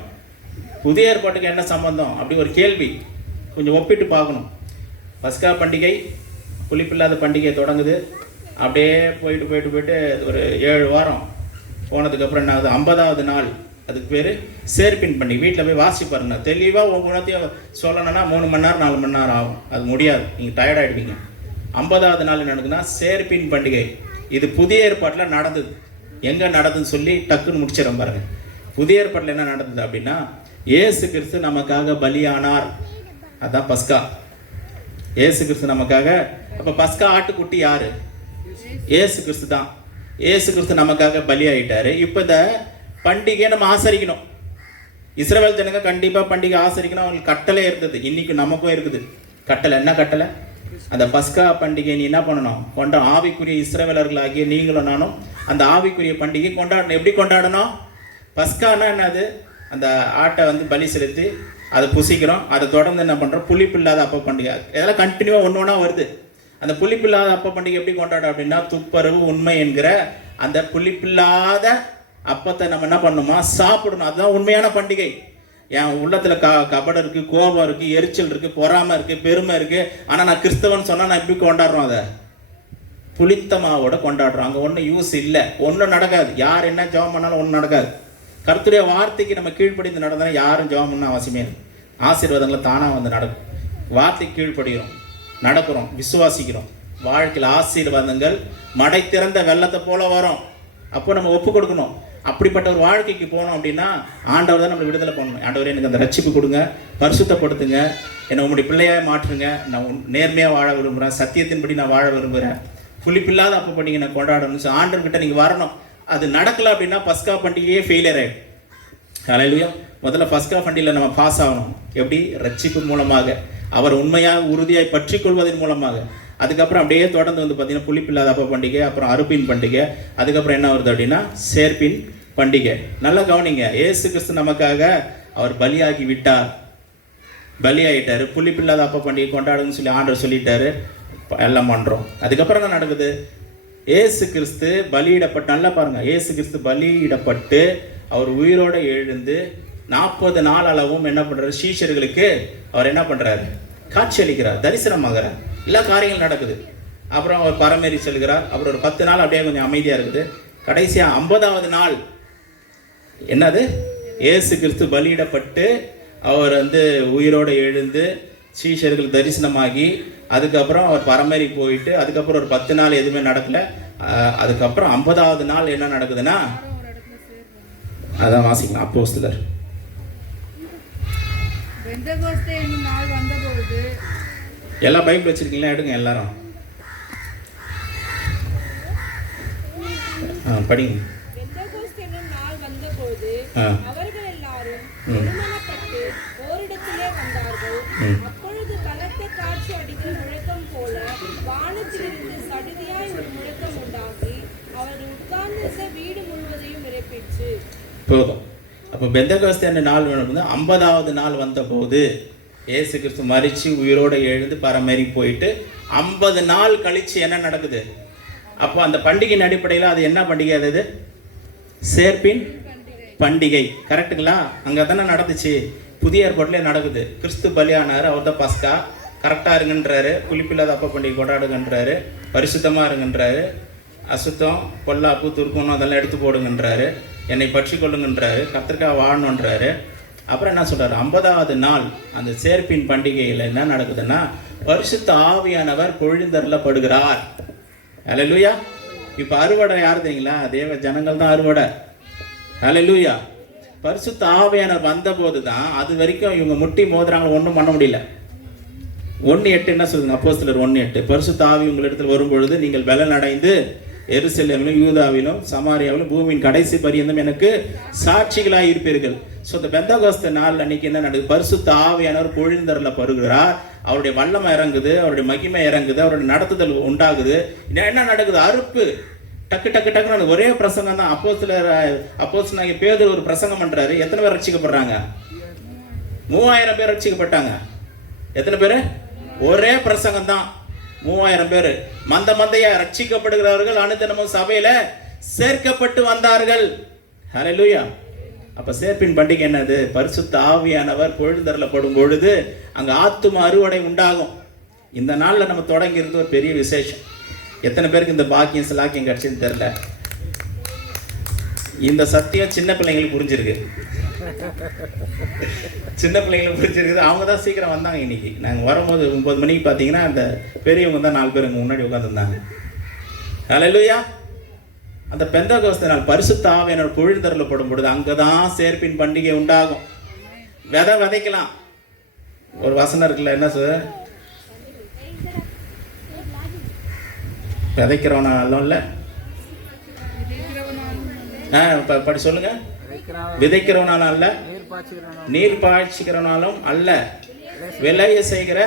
புதிய ஏற்பாட்டுக்கு என்ன சம்பந்தம் அப்படி ஒரு கேள்வி கொஞ்சம் ஒப்பிட்டு பார்க்கணும். பஸ்கா பண்டிகை புளிப்பில்லாத பண்டிகை தொடங்குது, அப்படியே போயிட்டு ஒரு 7 வாரம் போனதுக்கப்புறம் என்ன ஆகுது, 50வது நாள். அதுக்கு பேர் சேர்ப்பின் பண்டிகை. வீட்டில் போய் வாசி பாருங்க, தெளிவாக உங்கள் குணத்தையும் சொல்லணும்னா 3 மணி நேரம் 4 மணி நேரம் ஆகும், அது முடியாது, நீங்கள் டயர்ட் ஆகிடுவீங்க. 50வது நாள் என்ன நடக்குதுன்னா சேர்ப்பின் பண்டிகை. இது புதிய ஏற்பாட்டில் நடந்தது. எங்கே நடந்ததுன்னு சொல்லி டக்குன்னு முடிச்சிடறேன் பாருங்க. புதிய ஏற்பாட்டில் என்ன நடந்தது அப்படின்னா, இயேசு கிறிஸ்து நமக்காக பலியானார். அதான் பஸ்கா. இயேசு கிறிஸ்து நமக்காக. அப்போ பஸ்கா ஆட்டுக்குட்டி யாரு? இயேசு கிறிஸ்து தான். இயேசு கிறிஸ்து நமக்காக பலியாயிட்டாரு. இப்போ இந்த பண்டிகையை நம்ம ஆசரிக்கணும். இஸ்ரவேல் ஜனங்க கண்டிப்பாக பண்டிகை ஆசரிக்கணும், அவங்களுக்கு கட்டளை இருந்தது. இன்னைக்கு நமக்கும் இருக்குது கட்டளை. என்ன கட்டளை? அந்த பஸ்கா பண்டிகை நீ என்ன பண்ணணும், ஆவிக்குரிய இஸ்ரவேலர்கள் ஆகிய நீங்களும் நானும் அந்த ஆவிக்குரிய பண்டிகை கொண்டாடணும். எப்படி கொண்டாடணும்? பஸ்கானா என்னது? அந்த ஆட்டை வந்து பலி செலுத்தி அதை புசிக்கிறோம். அதை தொடர்ந்து என்ன பண்ணுறோம், புளிப்பில்லாத அப்ப பண்டிகை. இதெல்லாம் கண்டினியூவாக ஒன்று ஒன்றா வருது. அந்த புளிப்பில்லாத அப்ப பண்டிகை எப்படி கொண்டாடும் அப்படின்னா, துப்பரவு உண்மை என்கிற அந்த புளிப்பில்லாத அப்பத்தை நம்ம என்ன பண்ணணுமா, சாப்பிடணும். அதுதான் உண்மையான பண்டிகை. என் உள்ளத்தில் கபடம் இருக்குது, கோபம் இருக்குது, எரிச்சல் இருக்குது, பொறாமை இருக்குது, பெருமை இருக்குது, ஆனால் நான் கிறிஸ்தவன் சொன்னால் நான் எப்படி கொண்டாடுறோம், அதை புளித்தமாவோட கொண்டாடுறோம். அங்கே ஒன்றும் யூஸ் இல்லை, ஒன்றும் நடக்காது. யார் என்ன ஜெபம் பண்ணாலும் ஒன்றும் நடக்காது. கர்த்தருடைய வார்த்தைக்கு நம்ம கீழ்ப்படிந்து நடந்தாலும் யாரும் ஜெபம் பண்ண அவசியமே இல்லை. ஆசீர்வாதங்களை தானாக வந்து நடக்கும். வார்த்தைக்கு கீழ்ப்படுகிறோம், நடக்கிறோம், விசுவாசிக்கிறோம். வாழ்க்கையில் ஆசீர்வாதங்கள் மடை திறந்த வெள்ளத்தை போல வரும். அப்போ நம்ம ஒப்பு கொடுக்கணும். அப்படிப்பட்ட ஒரு வாழ்க்கைக்கு போனோம் அப்படின்னா ஆண்டவர் தான் நம்மளை விடுதலை பண்ணணும். ஆண்டவரே எனக்கு அந்த ரட்சிப்பு கொடுங்க, பரிசுத்தப்படுத்துங்க, என்னை உங்களுடைய பிள்ளையாக மாற்றுங்க, நான் நேர்மையாக வாழ விரும்புகிறேன், சத்தியத்தின்படி நான் வாழ விரும்புகிறேன், புளிப்பில்லாத அப்போ பண்டிகை நான் கொண்டாடணும். ஆண்டவர்கிட்ட நீங்கள் வரணும். அது நடக்கல அப்படின்னா பஸ்கா பண்டிகையே ஃபெயிலியர் ஆகிடும். ஹல்லேலூயா. முதல்ல பஸ்கா பண்டிகையில் நம்ம பாஸ் ஆகணும். எப்படி? ரட்சிப்பு மூலமாக, அவர் உண்மையாக உறுதியாய் பற்றி கொள்வதன் மூலமாக. அதுக்கப்புறம் அப்படியே தொடர்ந்து வந்து பார்த்தீங்கன்னா புளிப்பில்லாத அப்ப பண்டிகை, அப்புறம் அறுப்பின் பண்டிகை, அதுக்கப்புறம் என்ன வருது அப்படின்னா சேர்ப்பின் பண்டிகை. நல்லா கவனிங்க. இயேசு கிறிஸ்து நமக்காக அவர் பலியாகி விட்டார், பலியாயிட்டாரு. புளிப்பில்லாத அப்ப பண்டிகை கொண்டாடுன்னு சொல்லி ஆண்டவர் சொல்லிட்டாரு, எல்லாம் பண்ணுறோம். அதுக்கப்புறம் என்ன நடக்குது? இயேசு கிறிஸ்து பலியிடப்பட்டு, நல்லா பாருங்க, இயேசு கிறிஸ்து பலியிடப்பட்டு அவர் உயிரோட எழுந்து 40 நாள் அளவும் என்ன பண்ணுறாரு, சீஷர்களுக்கு அவர் என்ன பண்ணுறாரு, காட்சி அளிக்கிறார், தரிசனமாகிறார், எல்லா காரியங்களும் நடக்குது. அப்புறம் அவர் பரமேறி செல்கிறார். அப்புறம் ஒரு 10 நாள் அப்படியே கொஞ்சம் அமைதியாக இருக்குது. கடைசியாக 50வது நாள் என்னது, இயேசு கிறிஸ்து பலியிடப்பட்டு அவர் வந்து உயிரோடு எழுந்து சீஷர்கள் தரிசனமாகி, அதுக்கப்புறம் அவர் பரமேறி போயிட்டு, அதுக்கப்புறம் ஒரு 10 நாள் எதுவுமே நடக்கலை. அதுக்கப்புறம் 50வது நாள் என்ன நடக்குதுன்னா, அதான் வாசிக்கலாம், அப்போஸ்தலர். எல்லா பைபிள் வச்சிருக்கீங்களா? எடுங்க எல்லாரும், படிங்க. அவர்கள் எல்லாரும் திருமணப்பட்டு ஓரிடத்திலே வந்தார்கள். அப்பொழுது பலத்த காட்சி அடிக்கிற முழக்கம் போல வானத்திலிருந்து சடுதியாய் ஒரு முழக்கம் உண்டாகி அவர்கள் உட்கார்ந்திருந்த வீடு முழுவதையும் நிரப்பிற்று. போதும். அப்போ பெந்தகோஸ்தே நாள் வந்து 50வது நாள் வந்த போது இயேசு கிறிஸ்து மரிச்சு உயிரோடு எழுந்து பரமேறி போயிட்டு 50 நாள் கழிச்சு என்ன நடக்குது? அப்போ அந்த பண்டிகையின் அடிப்படையில் அது என்ன பண்டிகை? அது சேர்ப்பின் பண்டிகை. கரெக்டுங்களா? அங்கே தானே நடந்துச்சு. புதிய ஏற்பாட்டிலே நடக்குது. கிறிஸ்து பலியானார், அவர் தான் பஸ்கா. கரெக்டாக இருங்கன்றாரு. புளிப்பில்லாத அப்ப பண்டிகை கொண்டாடுங்கன்றாரு. பரிசுத்தமாக இருங்கன்றாரு. அசுத்தம், பொல்லாப்பு, துர்க்குணம் அதெல்லாம் எடுத்து போடுங்கன்றாரு. என்னை பற்றி கொள்ளுங்கன்றாரு. கர்த்தருக்காக வாழணுன்றாரு. அப்புறம் என்ன சொல்கிறார்? 50வது நாள் அந்த சேர்ப்பின் பண்டிகையில் என்ன நடக்குதுன்னா, பரிசுத்த ஆவியானவர் பொழிந்தருளப்படுகிறார். ஹல்லேலூயா. இப்போ அறுவடை யார் தெரியுங்களா? தேவ ஜனங்கள் தான் அறுவடை. ஹல்லேலூயா. பரிசுத்த ஆவியானவர் வந்தபோது தான், அது வரைக்கும் இவங்க முட்டி மோதுறாங்க, ஒன்றும் பண்ண முடியல. 1:8 என்ன சொல்லுங்க? அப்போஸ்தலர் 1:8, பரிசுத்த ஆவி உங்களிடத்தில் வரும்பொழுது நீங்கள் பலன் அடைந்து எருசலேமிலும் யூதாவிலும் சமாரியாவிலும் பூமியின் கடைசி பரியந்தம் எனக்கு சாட்சிகளாக இருப்பீர்கள். ஸோ இந்த பெந்தகோஸ்து நாள் அன்னைக்கு என்ன நடக்குது? பரிசுத்த ஆவியானவர் பொழிந்தருளப்படுகிறார். அவருடைய வல்லமை இறங்குது, அவருடைய மகிமை இறங்குது, அவருடைய நடத்துதல் உண்டாகுது. என்ன நடக்குது? அறுப்பு. டக்கு டக்கு டக்குன்னு ஒரே பிரசங்கம் தான். அப்போஸ்தலனாகிய பேதுரு ஒரு பிரசங்கம் பண்றாரு. எத்தனை பேர் ரட்சிக்கப்படுறாங்க? 3000 பேர் ரட்சிக்கப்பட்டாங்க. எத்தனை பேர்? ஒரே பிரசங்கம் தான். 3000 பேர். மந்தையா ரட்சிக்கப்படுகிறவர்கள் அனுதினமும் சபையில சேர்க்கப்பட்டு வந்தார்கள். ஹல்லேலூயா. அப்ப சேர்ப்பின் பண்டிகை என்னது? பரிசுத்த ஆவியானவர் பொழிந்தருளப்படும் பொழுது அங்க ஆத்தும அறுவடை உண்டாகும். இந்த நாள்ல நம்ம தொடங்கி இருந்து ஒரு பெரிய விசேஷம். எத்தனை பேருக்கு இந்த பாக்கியம் சிலாக்கியம் கிடைச்சுன்னு தெரியல. இந்த சத்தியம் சின்ன பிள்ளைங்களுக்கு புரிஞ்சிருக்கு. சின்ன பிள்ளைங்களுக்கு புரிஞ்சிருக்குது. அவங்க தான் சீக்கிரம் வந்தாங்க. இன்னைக்கு நாங்கள் வரும்போது 9 மணிக்கு பார்த்தீங்கன்னா அந்த பெரியவங்க தான் 4 பேர் முன்னாடி உட்காந்துருந்தாங்க. ஹல்லேலூயா. அந்த பெந்தகோஸ்து நாள் பரிசுத்த ஆவியானவர் பொழிந்தருளப்படும் பொழுது அங்கதான் சேர்ப்பின் பண்டிகை உண்டாகும். விதைக்கலாம். ஒரு வசனம் இருக்குல்ல, என்ன சார்? விதைக்கிறவனாலும் இல்லை, படி சொல்லுங்க. விதைக்கிறவனாலும் அல்ல, நீர் பாய்ச்சிக்கிறவனாலும் அல்ல, விளைய செய்கிற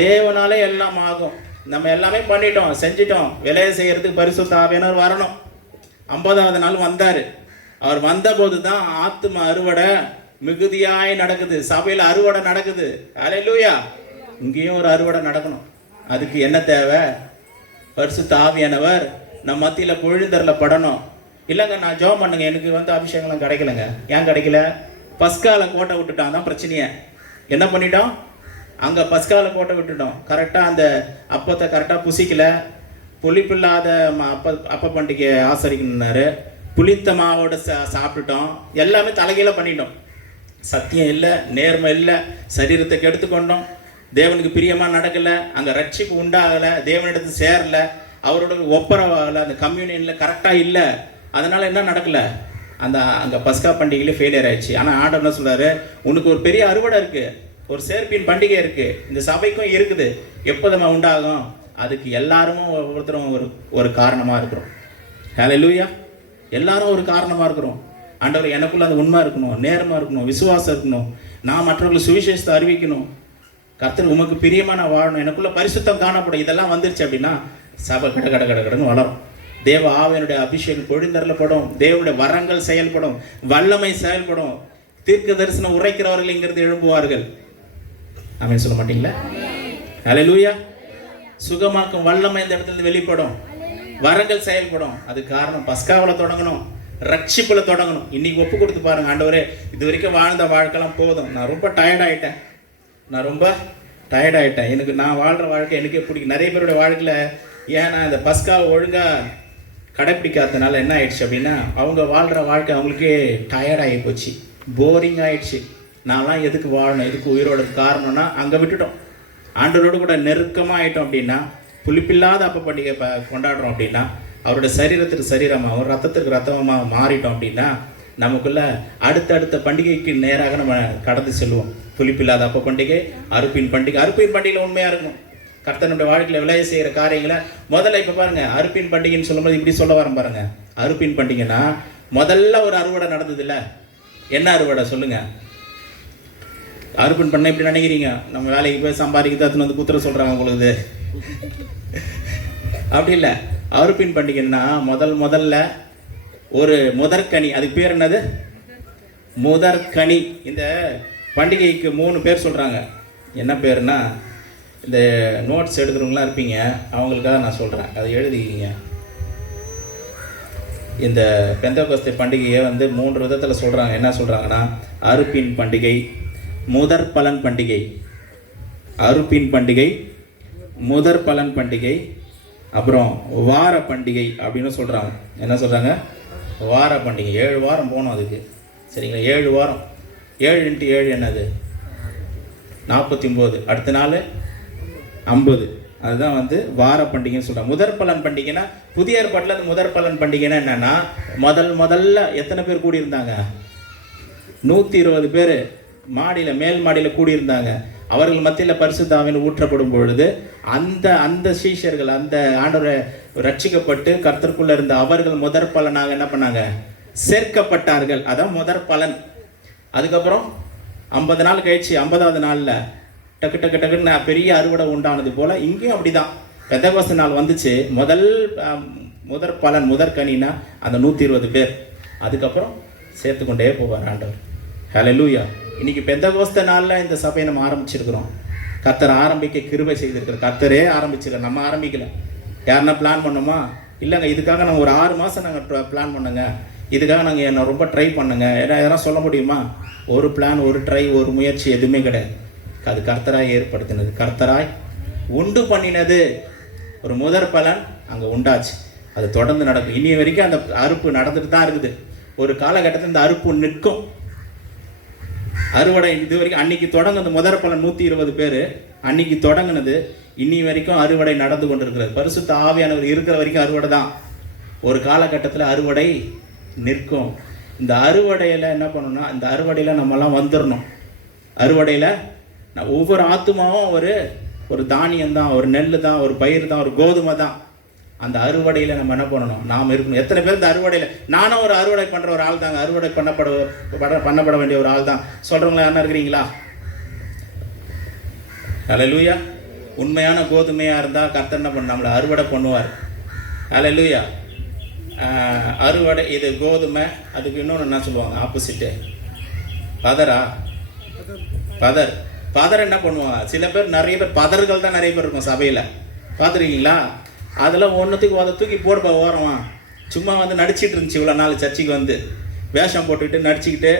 தேவனாலே எல்லாம் ஆகும். நம்ம எல்லாமே பண்ணிட்டோம், செஞ்சிட்டோம். விளைய செய்யறதுக்கு பரிசுத்த ஆவியானவர் வரணும். 50வது நாள் வந்தாரு. அவர் வந்த போது தான் ஆத்தும அறுவடை மிகுதியாய் நடக்குது. சபையில் அறுவடை நடக்குது. ஹல்லேலூயா. இங்கேயும் ஒரு அறுவடை நடக்கணும். அதுக்கு என்ன தேவை? பரிசுத்த ஆவியானவர் நம்ம மத்தியில் பொழிந்தருளப்படணும். இல்லைங்க, நான் ஜெபம் பண்ணுங்க, எனக்கு அபிஷேகம்லாம் கிடைக்கலங்க. ஏன் கிடைக்கல? பஸ்கால கோட்டை விட்டுட்டான். தான் பிரச்சனையே. என்ன பண்ணிட்டோம்? அங்கே பஸ்கால கோட்டை விட்டுட்டோம். கரெக்டாக அந்த அப்பத்தை கரெக்டாக புசிக்கல. புளிப்பில்லாத அப்ப பண்டிகை ஆசரிக்கணுன்னாரு. புளித்த மாவோட சாப்பிட்டுட்டோம். எல்லாமே தலைகீழ பண்ணிட்டோம். சத்தியம் இல்லை, நேர்மை இல்லை, சரீரத்தை கெடுத்துக்கொண்டோம். தேவனுக்கு பிரியமாக நடக்கலை. அங்கே ரட்சிப்பு உண்டாகலை, தேவனிடத்து சேரலை, அவரோட ஒப்பரவாகலை, அந்த கம்யூனியனில் கரெக்டாக இல்லை. அதனால் என்ன நடக்கலை? அங்கே பஸ்கா பண்டிகையிலே ஃபெயிலியர் ஆயிடுச்சு. ஆனால் ஆண்டவர் என்ன சொல்கிறாரு? உனக்கு ஒரு பெரிய அறுவடை இருக்குது, ஒரு சேர்ப்பின் பண்டிகை இருக்குது, இந்த சபைக்கும் இருக்குது. எப்போதுமா உண்டாகும்? அதுக்கு எல்லாரும் ஒவ்வொருத்தரும் ஒரு காரணமாக இருக்கிறோம். ஹல்லேலூயா. எல்லாரும் ஒரு காரணமாக இருக்கிறோம். ஆண்டவர் எனக்குள்ள அந்த உண்மை இருக்கணும், நேர்மை இருக்கணும், விசுவாசம் இருக்கணும். நான் மற்றவர்களுக்கு சுவிசேஷத்தை அறிவிக்கணும். கர்த்தர் உமக்கு பிரியமாக நான் வாழணும். எனக்குள்ள பரிசுத்தம் காணப்படும். இதெல்லாம் வந்துருச்சு அப்படின்னா சபை கடன்னு வளரும். தேவ ஆவியனுடைய அபிஷேகம் பொழிந்தருளப்படும். தேவனுடைய வரங்கள் செயல்படும், வல்லமை செயல்படும். தீர்க்க தரிசனம் உரைக்கிறவர்கள் இங்கிருந்து எழும்புவார்கள். ஆமென் சொல்ல மாட்டீங்களா? ஹல்லேலூயா. சுகமாக்கும் வல்லமை இந்த இடத்துல வெளிப்படும், வரங்கள் செயல்படும். அது காரணம் பஸ்காவில் தொடங்கணும், ரட்சிப்பில் தொடங்கணும். இன்னைக்கு ஒப்பு கொடுத்து பாருங்க. ஆண்டவரே, இது வரைக்கும் வாழ்ந்த வாழ்க்கைலாம் போதும், நான் ரொம்ப டயர்டாயிட்டேன், எனக்கு நான் வாழ்கிற வாழ்க்கை எனக்கே பிடிக்கும். நிறைய பேருடைய வாழ்க்கையில் ஏன்னா இந்த பஸ்காவை ஒழுங்காக கடைப்பிடிக்காததுனால என்ன ஆயிடுச்சு அப்படின்னா, அவங்க வாழ்கிற வாழ்க்கை அவங்களுக்கே டயர்டாகி போச்சு, போரிங் ஆயிடுச்சு. நான்லாம் எதுக்கு வாழணும், எதுக்கு உயிரோட காரணம்னா அங்கே விட்டுட்டோம். ஆண்டவரோடு கூட நெருக்கமாக ஆகிட்டோம் அப்படின்னா, புளிப்பில்லாத அப்ப பண்டிகை கொண்டாடுறோம் அப்படின்னா, அவருடைய சரீரத்துக்கு சரீரமாகவும் ரத்தத்துக்கு ரத்தமாக மாறிட்டோம் அப்படின்னா, நமக்குள்ள அடுத்தடுத்த பண்டிகைக்கு நேராக நம்ம கடந்து செல்வோம். புளிப்பில்லாத அப்ப பண்டிகை, அறுப்பின் பண்டிகையில் உண்மையாக இருக்கணும். கர்த்தனுடைய வாழ்க்கையில் விளைய செய்கிற காரியங்களை முதல்ல இப்போ பாருங்க. அறுப்பின் பண்டிகைன்னு சொல்லும்போது இப்படி சொல்ல வரேன் பாருங்க. அறுப்பின் பண்டிகைன்னா முதல்ல ஒரு அறுவடை நடந்தது இல்லை? என்ன அறுவடை சொல்லுங்க? அறுப்பின் பண்ண எப்படி நினைக்கிறீங்க? நம்ம வேலைக்கு போய் சம்பாதிக்கிறதுன்னு வந்து குத்துற சொல்றாங்க உங்களுக்கு. அப்படி இல்லை. அறுப்பின் பண்டிகைன்னா முதல்ல ஒரு முதற்கனி. அதுக்கு பேர் என்னது? முதற்கனி. இந்த பண்டிகைக்கு 3 பேர் சொல்றாங்க. என்ன பேருன்னா, இந்த நோட்ஸ் எடுக்கிறவங்களாம் இருப்பீங்க, அவங்களுக்காக நான் சொல்றேன், அதை எழுதிக்கிங்க. இந்த பெந்தகோஸ்தே பண்டிகையை வந்து 3 விதத்தில் சொல்கிறாங்க. என்ன சொல்கிறாங்கன்னா, அறுப்பின் பண்டிகை, முதற் பலன் பண்டிகை, அறுப்பின் பண்டிகை, முதற் பலன் பண்டிகை, அப்புறம் வார பண்டிகை அப்படின்னு சொல்கிறாங்க. என்ன சொல்கிறாங்க? வார பண்டிகை. 7 வாரம் போகணும் அதுக்கு, சரிங்களா? 7 வாரம், 7 × 7 என்னது? 49. அடுத்த நாள் 50. அதுதான் வந்து வார பண்டிகைன்னு சொல்கிறாங்க. முதற் பலன் பண்டிகைன்னா, புதிய ஏற்பாட்டில் அந்த முதற் பலன் பண்டிகைன்னா என்னென்னா, முதல்ல எத்தனை பேர் கூடியிருந்தாங்க? 120 பேர் மாடியில், மேல் மாடியில் கூடியிருந்தாங்க. அவர்கள் மத்தியில் பரிசுத்த ஆவியானவர் ஊற்றப்படும் பொழுது அந்த சீஷர்கள், அந்த ஆண்டவரை ரட்சிக்கப்பட்டு கர்த்தருக்குள்ள இருந்த அவர்கள் முதற் பலனாக என்ன பண்ணாங்க? சேர்க்கப்பட்டார்கள். அதான் முதற் பலன். அதுக்கப்புறம் 50 நாள் கழிச்சு 50வது நாளில் டக்கு டக்கு டக்குன்னு பெரிய அறுவடை உண்டானது போல் இங்கேயும் அப்படிதான். பெந்தகோஸ்தே நாள் வந்துச்சு. முதற் பலன், முதற் கனினா அந்த 120 பேர். அதுக்கப்புறம் சேர்த்து கொண்டே போவார் ஆண்டவர். ஹல்லேலூயா. இன்னைக்கு பெந்தகோஸ்தே நாளில் இந்த சபையை நம்ம ஆரம்பிச்சிருக்கிறோம். கர்த்தர் ஆரம்பிக்க கிருபை செய்திருக்கிறார். கர்த்தரே ஆரம்பிச்சிருக்கார், நம்ம ஆரம்பிக்கல. யாருன்னா பிளான் பண்ணோமா? இல்லைங்க, இதுக்காக நாங்கள் ஒரு 6 மாதம் நாங்கள் பிளான் பண்ணுங்க, இதுக்காக நாங்கள் என்ன ரொம்ப ட்ரை பண்ணுங்க, எதனா சொல்ல முடியுமா? ஒரு பிளான், ஒரு ட்ரை, ஒரு முயற்சி எதுவுமே கிடையாது. அது கர்த்தராய் ஏற்படுத்தினது, கர்த்தராய் உண்டு பண்ணினது. ஒரு முதற் பலன் அங்கே உண்டாச்சு. அது தொடர்ந்து நடக்கும். இனி வரைக்கும் அந்த அறுப்பு நடந்துட்டு தான் இருக்குது. ஒரு காலகட்டத்தில் இந்த அறுப்பு நிற்கும். அறுவடை இது வரைக்கும் அன்னைக்கு தொடங்குனது முதற் பலன் 120 பேர் அன்னைக்கு தொடங்குனது. இன்னி வரைக்கும் அறுவடை நடந்து கொண்டிருக்கிறது. பரிசுத்த ஆவியானவர் இருக்கிற வரைக்கும் அறுவடை தான். ஒரு காலகட்டத்தில் அறுவடை நிற்கும். இந்த அறுவடையில் என்ன பண்ணணும்னா, இந்த அறுவடையில் நம்மலாம் வந்துடணும். அறுவடையில் ஒவ்வொரு ஆத்துமாவும் ஒரு தானியம் தான், ஒரு நெல் தான், ஒரு பயிர் தான், ஒரு கோதுமை தான். அந்த அறுவடையில் நம்ம என்ன பண்ணணும்? நாம் இருக்கணும். எத்தனை பேர் இந்த அறுவடையில்? நானும் ஒரு அறுவடை பண்ணுற ஒரு ஆள் தாங்க. அறுவடை பண்ணப்பட வேண்டிய ஒரு ஆள் தான். சொல்கிறவங்களா என்ன இருக்கிறீங்களா? ஹல்லேலூயா. உண்மையான கோதுமையாக இருந்தால் கர்த்தர் என்ன பண்ண நம்மளை அறுவடை பண்ணுவார். ஹல்லேலூயா. அறுவடை இது கோதுமை. அதுக்கு இன்னொன்று என்ன சொல்லுவாங்க? ஆப்போசிட்டு பதர் என்ன பண்ணுவாங்க? சில பேர், நிறைய பேர் பதர்கள் தான் நிறைய பேர் இருக்கும் சபையில். பார்த்துருக்கீங்களா? அதெல்லாம் ஒன்றுத்துக்கு அதை தூக்கி போடுப்பா ஓரமா. சும்மா வந்து நடிச்சிட்டு இருந்துச்சு இவ்வளோ நாள். சர்ச்சைக்கு வந்து வேஷம் போட்டுக்கிட்டு நடிச்சுக்கிட்டு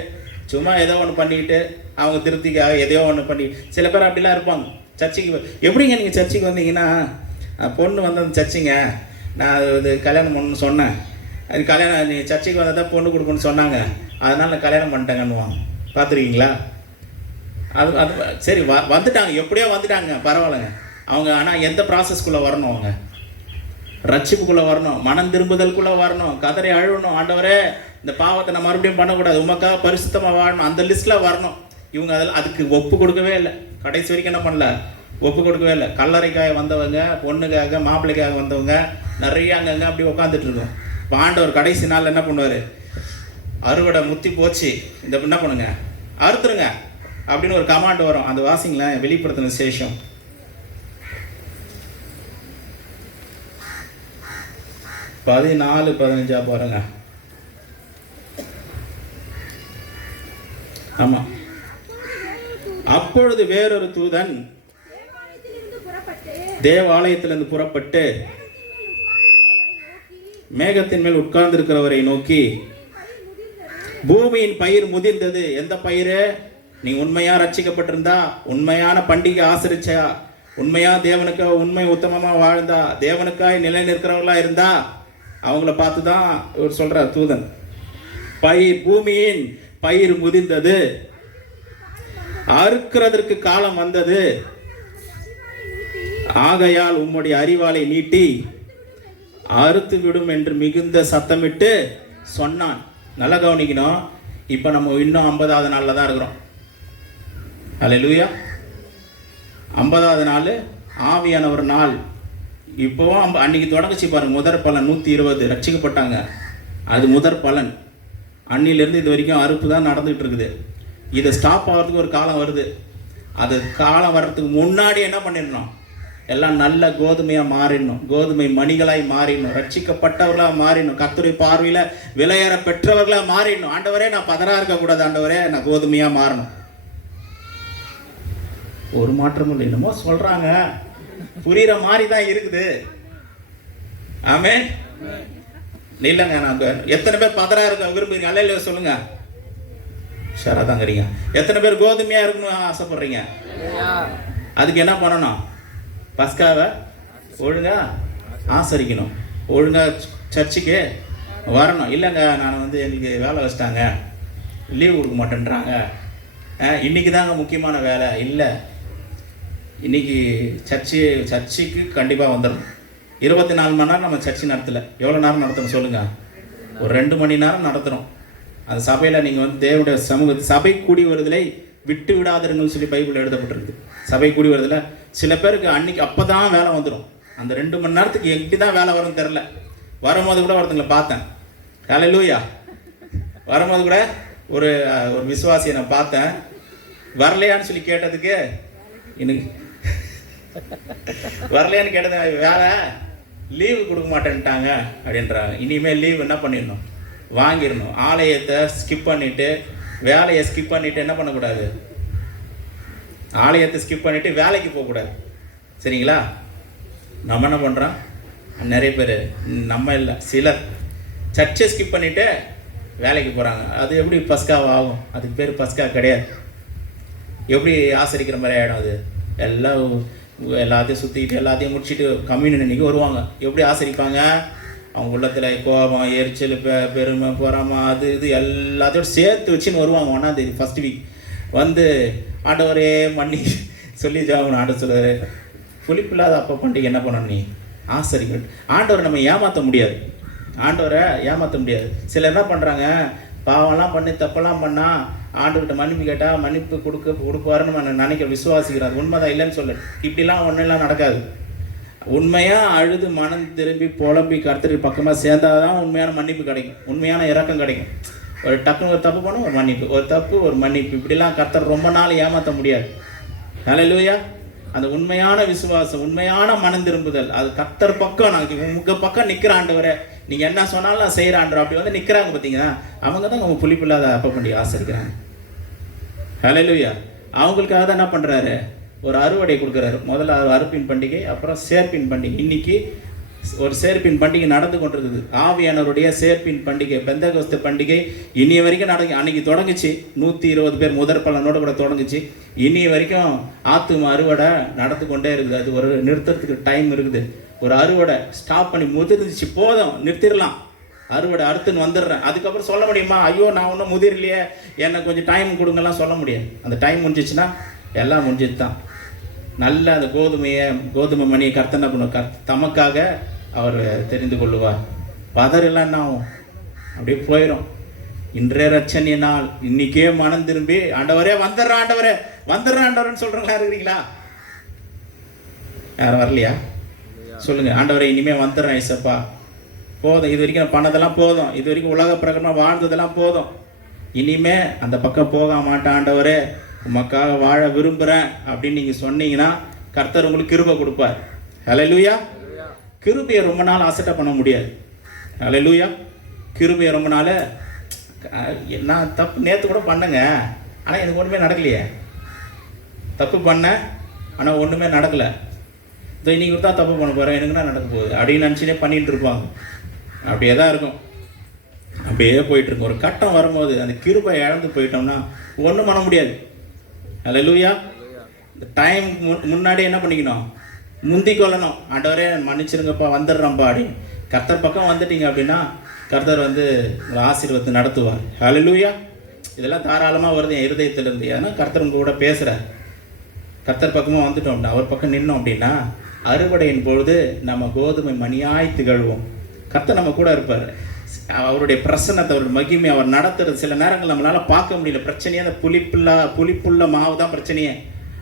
சும்மா ஏதோ ஒன்று பண்ணிக்கிட்டு அவங்க திருப்திக்காக எதையோ ஒன்று பண்ணி சில பேர் அப்படிலாம் இருப்பாங்க. சர்ச்சைக்கு எப்படிங்க நீங்கள் சர்ச்சைக்கு வந்தீங்கன்னா, பொண்ணு வந்து அந்த சர்ச்சைங்க, நான் இது கல்யாணம் பண்ணணும்னு சொன்னேன், அது கல்யாணம் நீ சர்ச்சைக்கு வந்தால் தான் பொண்ணு கொடுக்கணும்னு சொன்னாங்க, அதனால் நான் கல்யாணம் பண்ணிட்டேங்கன்னுவாங்க. பார்த்துருக்கீங்களா? அது சரி, வந்துட்டாங்க, எப்படியோ வந்துட்டாங்க, பரவாயில்லைங்க அவங்க. ஆனால் எந்த ப்ராசஸ்க்குள்ளே வரணும்? அவங்க ரட்சிப்புக்குள்ளே வரணும், மனம் திரும்புதலுக்குள்ளே வரணும், கதறி அழுவணும். ஆண்டவரே, இந்த பாவத்தை நான் மறுபடியும் பண்ணக்கூடாது, உமக்காக பரிசுத்தமாக வாழணும், அந்த லிஸ்ட்டில் வரணும். இவங்க அதுக்கு ஒப்பு கொடுக்கவே இல்லை. கடைசி வரைக்கும் என்ன பண்ணல? ஒப்பு கொடுக்கவே இல்லை. கல்லறைக்காக வந்தவங்க, பொண்ணுக்காக, மாப்பிள்ளைக்காக வந்தவங்க நிறைய அங்கங்கே அப்படி உட்காந்துட்டு இருக்கோம். இப்போ ஆண்டவர் கடைசி நாள் என்ன பண்ணுவார்? அறுவடை முத்தி போச்சு, இந்த என்ன பண்ணுங்க, அறுத்துருங்க அப்படின்னு ஒரு கமாண்ட் வரும். அந்த வாசிங்களேன், வெளிப்படுத்தின சேஷம் 14:15 பாருங்க. ஆமா. அப்பொழுது வேறொரு தூதன் தேவாலயத்திலிருந்து புறப்பட்டு மேகத்தின் மேல் உட்கார்ந்து இருக்கிறவரை நோக்கி, பூமியின் பயிர் முதிர்ந்தது. எந்த பயிர்? நீ உண்மையா ரட்சிக்கப்பட்டிருந்தா, உண்மையான பண்டிகை ஆசரிச்சா, உண்மையா தேவனுக்கு உண்மை உத்தமமா வாழ்ந்தா, தேவனுக்காய் நிலை நிற்கிறவர்களா இருந்தா, அவங்கள பார்த்து தான் இவர் சொல்றார் தூதன். பூமியின் பயிர் முதிர்ந்தது, அறுக்கிறதற்கு காலம் வந்தது, ஆகையால் உம்முடைய அரிவாளை நீட்டி அறுத்து விடும் என்று மிகுந்த சத்தமிட்டு சொன்னான். நல்லா கவனிக்கணும். இப்போ நம்ம இன்னும் 50வது நாளில் தான் இருக்கிறோம். ஹல்லேலூயா. 50வது நாள் ஆவியானவர் நாள். இப்போவும் அன்னைக்கு தொடங்குச்சு பாருங்க. முதற் பலன் 120 ரட்சிக்கப்பட்டாங்க. அது முதற் பலன். அன்னிலிருந்து இது வரைக்கும் அறுப்பு தான் நடந்துகிட்டு இருக்குது. இதை ஸ்டாப் ஆகிறதுக்கு ஒரு காலம் வருது. அது காலம் வர்றதுக்கு முன்னாடி என்ன பண்ணிடணும்? எல்லாம் நல்ல கோதுமையாக மாறிடணும், கோதுமை மணிகளாய் மாறிடணும், ரட்சிக்கப்பட்டவர்களாக மாறிடணும், கர்த்தருடைய பார்வையில் விலையேற பெற்றவர்களாக மாறிடணும். ஆண்டவரே, நான் பதறா இருக்கக்கூடாது, ஆண்டவரே நான் கோதுமையாக மாறணும். ஒரு மாற்றமும் இல்லை. என்னமோ சொல்றாங்க, புரிகிற மாதிரி தான் இருக்குது. ஆமென். இல்லைங்க, நான் எத்தனை பேர் பதரா இருக்க விரும்புறீங்க? அல்ல இல்லையா சொல்லுங்க. ஷரா தாங்கிறீங்க. எத்தனை பேர் கோதுமையாக இருக்கணும் ஆசைப்படுறீங்க? அதுக்கு என்ன பண்ணணும்? பஸ்காவை ஒழுங்கா ஆசரிக்கணும், ஒழுங்கா சர்ச்சுக்கு வரணும். இல்லைங்க, நான் எங்களுக்கு வேலை வச்சிட்டாங்க, லீவ் கொடுக்க மாட்டேன்றாங்க, இன்றைக்கி தாங்க முக்கியமான வேலை. இல்லை, இன்றைக்கி சர்ச்சுக்கு கண்டிப்பாக வந்துடணும். 24 மணி நேரம் நம்ம சர்ச்சு நடத்தலை. எவ்வளோ நேரம் நடத்தணும் சொல்லுங்கள்? ஒரு 2 மணி நேரம் நடத்துகிறோம். அந்த சபையில் நீங்கள் தேவனுடைய சமூகத்தை சபை கூடி வருதலை விட்டு விடாதுன்னு சொல்லி பைபிள் எழுதப்பட்டிருக்கு. சபை கூடி வருதில்ல, சில பேருக்கு அன்னைக்கு அப்போ தான் வேலை வந்துடும். அந்த 2 மணி நேரத்துக்கு எப்படி தான் வேலை வரும்னு தெரில. வரும்போது கூட ஒருத்தங்களை பார்த்தேன், ஹல்லேலூயா, வரும்போது கூட ஒரு விசுவாசியை நான் பார்த்தேன். வரலையான்னு சொல்லி கேட்டதுக்கு, எனக்கு வரலையான்னு கேட்டது, வேலை லீவு கொடுக்க மாட்டேன்ட்டாங்க அப்படின்றாங்க. இனிமேல் லீவ் என்ன பண்ணிடணும்? வாங்கிடணும். ஆலயத்தை ஸ்கிப் பண்ணிவிட்டு, வேலையை ஸ்கிப் பண்ணிவிட்டு என்ன பண்ணக்கூடாது? ஆலயத்தை ஸ்கிப் பண்ணிவிட்டு வேலைக்கு போகக்கூடாது. சரிங்களா? நம்ம என்ன பண்ணுறோம்? நிறைய பேர், நம்ம இல்லை, சிலர் சர்ச்சை ஸ்கிப் பண்ணிவிட்டு வேலைக்கு போகிறாங்க. அது எப்படி பஸ்காவா ஆகும்? அதுக்கு பேர் பஸ்கா கிடையாது. எப்படி ஆசரிக்கிற மாதிரி ஆகிடும் அது. எல்லாத்தையும் சுற்றிக்கிட்டு எல்லாத்தையும் முடிச்சுட்டு கம்யூனியன் அன்றைக்கி வருவாங்க. எப்படி ஆசரிப்பாங்க? அவங்க உள்ளத்தில் கோபம், எரிச்சல், பெருமை, பொறாமை, அது இது எல்லாத்தையும் சேர்த்து வச்சுன்னு வருவாங்க. 1ஆம் தேதி ஃபஸ்ட் வீக் ஆண்டவரே மன்னி சொல்லி ஜாகணும். ஆண்டவர் சொல்லுவார், புளிப்பில்லாத அப்போ பண்டிகை என்ன பண்ணணும்? நீ ஆசரிக்க. ஆண்டவரை நம்ம ஏமாற்ற முடியாது. ஆண்டவரை ஏமாற்ற முடியாது. சிலர் என்ன பண்ணுறாங்க, பாவம்லாம் பண்ணி தப்பெல்லாம் பண்ணால் ஆண்டவர்கிட்ட மன்னிப்பு கேட்டால் மன்னிப்பு கொடுப்பாருன்னு நம்ம நினைக்கிற விசுவாசிக்கிறார். உண்மைதான், இல்லைன்னு சொல்ல. இப்படிலாம் ஒன்றெல்லாம் நடக்காது. உண்மையாக அழுது மனம் திரும்பி புலம்பி கர்த்தர் பக்கமாக சேர்ந்தாதான் உண்மையான மன்னிப்பு கிடைக்கும், உண்மையான இரக்கம் கிடைக்கும். ஒரு டக்குன்னு ஒரு தப்பு பண்ண ஒரு மன்னிப்பு, ஒரு தப்பு ஒரு மன்னிப்பு, இப்படிலாம் கர்த்தர் ரொம்ப நாள் ஏமாற்ற முடியாது. ஹல்லேலூயா. அந்த உண்மையான விசுவாசம், உண்மையான மனம் திரும்புதல், அது கர்த்தர் பக்கம். நாங்கள் உங்கள் பக்கம் நிற்கிற ஆண்டவரை, நீங்கள் என்ன சொன்னாலும் நான் செய்கிற ஆண்டவர் அப்படி நிற்கிறாங்க பார்த்தீங்கன்னா, அவங்க தான் அவங்க புளிப்பில்லாத அப்போ பண்டிகை ஆசரிக்கிறாங்க. ஹல்லேலூயா. அவங்களுக்காக தான் என்ன பண்ணுறாரு? ஒரு அறுவடை கொடுக்குறாரு. முதல்ல அறுப்பின் பண்டிகை, அப்புறம் சேர்ப்பின் பண்டிகை. இன்னைக்கு ஒரு சேர்ப்பின் பண்டிகை நடந்து கொண்டிருக்குது. ஆவியானவருடைய சேர்ப்பின் பண்டிகை, பெந்தகோஸ்து பண்டிகை இனி வரைக்கும் அன்னைக்கு தொடங்குச்சு. 120 பேர் முதற் பலனோடு கூட தொடங்குச்சு. இனி வரைக்கும் ஆத்தும அறுவடை நடந்து கொண்டே இருக்குது. அது ஒரு நிறுத்தத்துக்கு டைம் இருக்குது. ஒரு அறுவடை ஸ்டாப் பண்ணி முதிர்ந்துச்சு, போதும் நிறுத்திடலாம், அறுவடை அறுத்துன்னு வந்துடுறேன். அதுக்கப்புறம் சொல்ல முடியுமா, ஐயோ நான் ஒன்றும் முதிரலையே, எனக்கு கொஞ்சம் டைம் கொடுங்கலாம் சொல்ல முடியாது. அந்த டைம் முடிஞ்சிச்சுன்னா எல்லாம் முடிஞ்சது தான். நல்ல அந்த கோதுமை மணியை கர்த்தர் என்ன பண்ணுவார்? தமக்காக அவர் தெரிந்து கொள்ளுவார். பதறெல்லாம் என்ன ஆகும்? அப்படியே போயிடும். இன்றைய ரட்சணிய நாள், இன்னைக்கே மனம் திரும்பி ஆண்டவரே வந்துடுறேன், ஆண்டவரே வந்துடுறேன், ஆண்டவரேன்னு சொல்கிறவங்களா இருக்கிறீங்களா? யாரும் வரலையா? சொல்லுங்கள், ஆண்டவரே இனிமேல் வந்துடுறேன் ஏசப்பா, போதும், இது வரைக்கும் நான் பண்ணதெல்லாம் போதும், இது வரைக்கும் உலக பிரகாரமாக வாழ்ந்ததெல்லாம் போதும், இனிமே அந்த பக்கம் போக மாட்டேன் ஆண்டவரே, உமக்காக வாழ விரும்புகிறேன் அப்படின்னு நீங்கள் சொன்னீங்கன்னா கர்த்தர் உங்களுக்கு கிருபை கொடுப்பார். ஹல்லேலூயா. கிருபையை ரொம்ப நாள் அசட்டை பண்ண முடியாது. ஹல்லேலூயா. கிருபையை ரொம்ப நாள், நான் தப்பு நேற்று கூட பண்ணேங்க, ஆனால் எனக்கு ஒன்றுமே நடக்கலையே. தப்பு பண்ணேன் ஆனால் ஒன்றுமே நடக்கலை. இதோ இன்னைக்கு தான் தப்பு பண்ண போகிறேன், எனக்குன்னா நடக்க போகுது அப்படின்னு நினச்சினே பண்ணிகிட்டு இருப்பாங்க. அப்படியே தான் இருக்கும், அப்படியே போயிட்டுருக்கும். ஒரு கட்டம் வரும்போது அந்த கிருபை இழந்து போயிட்டோம்னா ஒன்றும் பண்ண முடியாது. ஹல்லேலூயா. இந்த டைம் முன்னாடி என்ன பண்ணிக்கணும்? முந்தி கொள்ளணும். ஆண்டவரே மன்னிச்சிருங்கப்பா, வந்துடுறோம்ப்பா அப்படின்னு கர்த்தர் பக்கம் வந்துட்டீங்க அப்படின்னா கர்த்தர் உங்களை ஆசீர்வாதத்தை நடத்துவார். ஹல்லேலூயா. இதெல்லாம் தாராளமாக வருது என் இருதயத்திலிருந்து. ஏன்னா கர்த்தர் உங்க கூட பேசுகிறார். கர்த்தர் பக்கமாக வந்துட்டோம் அப்படின்னா, அவர் பக்கம் நின்னோம் அப்படின்னா அறுவடையின் பொழுது நம்ம கோதுமை மணியாய் திகழ்வோம். கர்த்தர் நம்ம கூட இருப்பார். அவருடைய பிரசன்னத்தை, அவருடைய மகிமை, அவர் நடத்துறது சில நேரங்கள் நம்மளால் பார்க்க முடியல. பிரச்சனையே அந்த புளிப்புள்ள மாவு தான் பிரச்சனையே.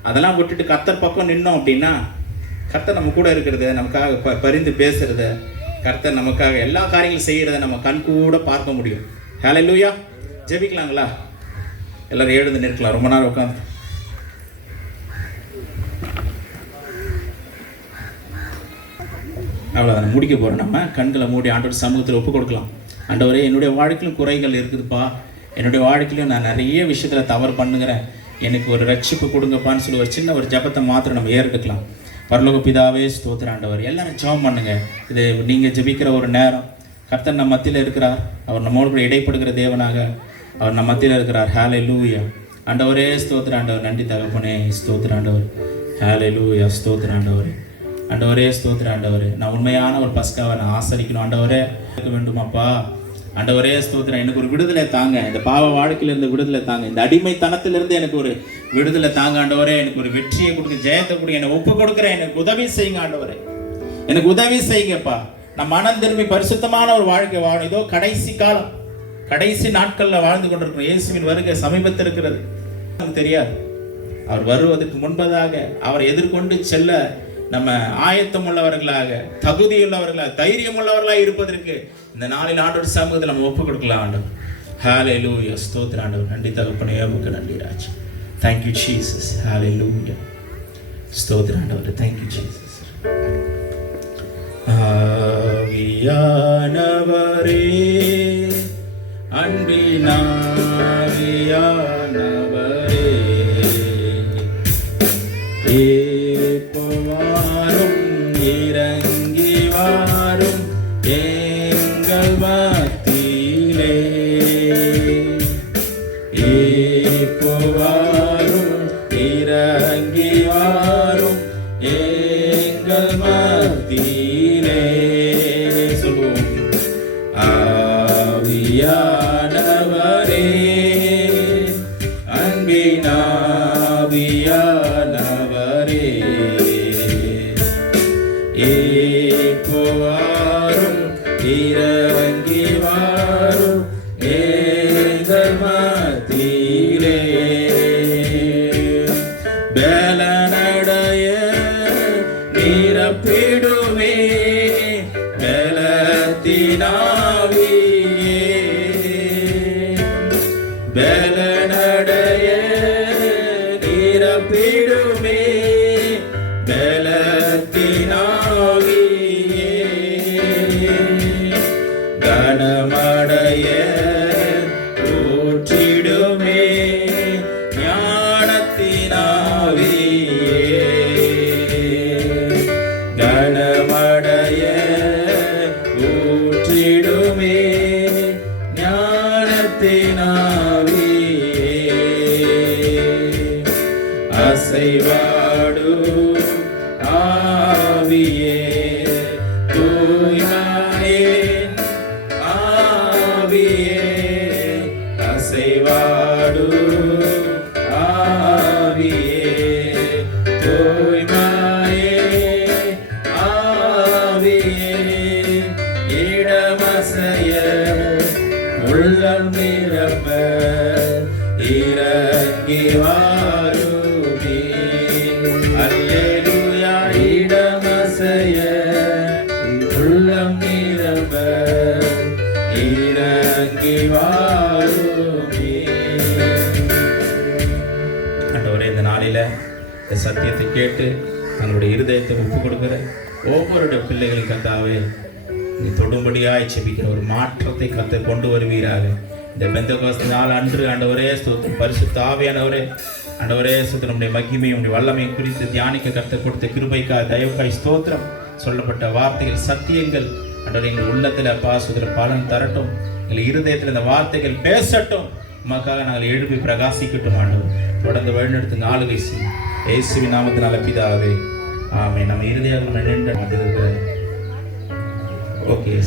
அதெல்லாம் விட்டுட்டு கர்த்தர் பக்கம் நின்னோம் அப்படின்னா கர்த்தர் நம்ம கூட இருக்கிறது, நமக்காக பரிந்து பேசுறத, கர்த்தர் நமக்காக எல்லா காரியங்களும் செய்கிறத நம்ம கண் கூட பார்க்க முடியும். ஹல்லேலூயா. ஜெபிக்கலாங்களா? எல்லாரும் எழுந்து நிற்கலாம். ரொம்ப நாள் உட்காந்து அவ்வளோதான் முடிக்க போகிறோம். நம்ம கண்களை மூடி ஆண்டவர் சமூகத்தில் ஒப்பு கொடுக்கலாம். ஆண்டவரே, என்னுடைய வாழ்க்கையிலும் குறைகள் இருக்குதுப்பா, என்னுடைய வாழ்க்கையிலும் நான் நிறைய விஷயத்தில் தவறு பண்ணுகிறேன், எனக்கு ஒரு ரட்சிப்பு கொடுங்கப்பான்னு சொல்லி ஒரு சின்ன ஒரு ஜபத்தை மாத்திரம் நம்ம ஏறெடுக்கலாம். பரலோக பிதாவே ஸ்தோத்திரம் ஆண்டவர். எல்லாரும் ஜெபம் பண்ணுங்க. இது நீங்கள் ஜெபிக்கிற ஒரு நேரம். கர்த்தர் நம் மத்தியில் இருக்கிறார். அவர் நம்மோடு கூட இடைப்படுகிற தேவனாக அவர் நம் மத்தியில் இருக்கிறார். ஹல்லேலூயா. ஆண்டவரே ஸ்தோத்திர ஆண்டவர். நன்றி தகப்பனே. ஸ்தோத்திர ஆண்டவர். ஹல்லேலூயா. ஸ்தோத்திர ஆண்டவரே. ஆண்டவரே ஸ்தோத்திர ஆண்டவரே. நான் உண்மையான ஒரு பஸ்காவை நான் ஆசரிக்கணும் ஆண்டவரே வேண்டுமாப்பா. ஆண்டவரே ஸ்தோத்திரம். எனக்கு ஒரு விடுதலை தாங்க. இந்த பாவ வாழ்க்கையிலிருந்து விடுதலை தாங்க. இந்த அடிமைத்தனத்திலிருந்து எனக்கு ஒரு விடுதலை தாங்க ஆண்டவரே. எனக்கு ஒரு வெற்றியை கொடுங்க, ஜெயத்தை கொடுங்க. என்னை ஒப்பு கொடுக்குறேன். எனக்கு உதவி செய்யுங்க ஆண்டவரே. எனக்கு உதவி செய்யுங்கப்பா. நான் மனம் திரும்பி பரிசுத்தமான ஒரு வாழ்க்கை வாழணும். இதோ கடைசி காலம், கடைசி நாட்களில் வாழ்ந்து கொண்டிருக்கிறோம். இயேசுவின் வருகை சமீபத்தில் இருக்கிறது. நமக்கு தெரியாது. அவர் வருவதற்கு முன்பதாக அவரை எதிர்கொண்டு செல்ல நம்ம ஆயத்தம் உள்ளவர்களாக, தகுதியுள்ளவர்களாக, தைரியம் உள்ளவர்களாக இருப்பதற்கு இந்த நாளில் ஆண்டவர் சமூகத்தில் நம்ம ஒப்பு கொடுக்கலாம் ஆண்டவர். ஹல்லேலூயா. ஸ்தோத்திர ஆண்டவர். நன்றி தகப்பனே. உமக்கு நன்றி ராஜா. Thank you Jesus. ஹல்லேலூயா. ஸ்தோத்திர ஆண்டவர். Thank you Jesus. ஆவியானவரே, அன்பின் ஆவியானவரே, வாரும் இறங்கி வாரும் எங்கள் மத்தியிலே. வாரும் இறங்கி வாரும் எங்கள் மத்தியிலே. ஆவியானவரே, அன்பின் ஆவியானவரே, வாரும் இறங்கி வாரும் எங்கள் மத்தியிலே. பலனடைய நிரப்பிடுமே பலத்தினாவியே. பலனடைய நிரப்பிடுமே பலத்தினாவியே. கனமடைய ஊற்றிடுமே ஞானத்தினாவியே. கனமடைய ஊற்றிடுமே ஞானத்தினாவியே. அசைவாடு ஆவியே, தூய்மையின் ஆவியே. அசைவாடு ஆவியே, தூய்மையே ஆவியே. இடமசைய உள்ளம் நிரப்ப இறங்கி வாருமே. அல்லேலூயா. இடமசைய உள்ளம் நிரப்ப இறங்கி வாருமே. ஆண்டவரே, இந்த நாளில இந்த சத்தியத்தை கேட்டு தங்களுடைய இருதயத்தை ஒப்பு கொடுக்கிற ஒவ்வொரு பிள்ளைகளின் கர்த்தாவே நீ தொடும்படியாய் செபிக்கிற ஒரு மாற்றத்தை கர்த்தர் கொண்டு வருவீராக. இந்த பெந்தெகோஸ்து நாள் அன்று ஆண்டவரே ஸ்தோத்திரம். பரிசுத்த ஆவியானவரே, ஆண்டவரே ஸ்தோத்திரம். உம்முடைய மகிமையை, உம்முடைய வல்லமையை குறித்து தியானிக்க கர்த்தர் கொடுத்த கிருபைக்காக, தயவுக்காய் ஸ்தோத்திரம். சொல்லப்பட்ட வார்த்தைகள் சத்தியங்கள் ஆண்டவரே எங்கள் உள்ளத்தில் அப்பா ஸ்தோத்திரம் பலன் தரட்டும். எங்கள் இருதயத்தில் இந்த வார்த்தைகள் பேசட்டும். உமக்காக நாங்கள் எழுப்பி பிரகாசிக்கட்டும் ஆண்டவர். தொடர்ந்து வழிநடத்துங்க ஆளுகை செய்யும் இயேசுவின் நாமத்தினால பிதாவே ஆமென். நம்ம இருதயம் நம்ம நின்று ஓகே.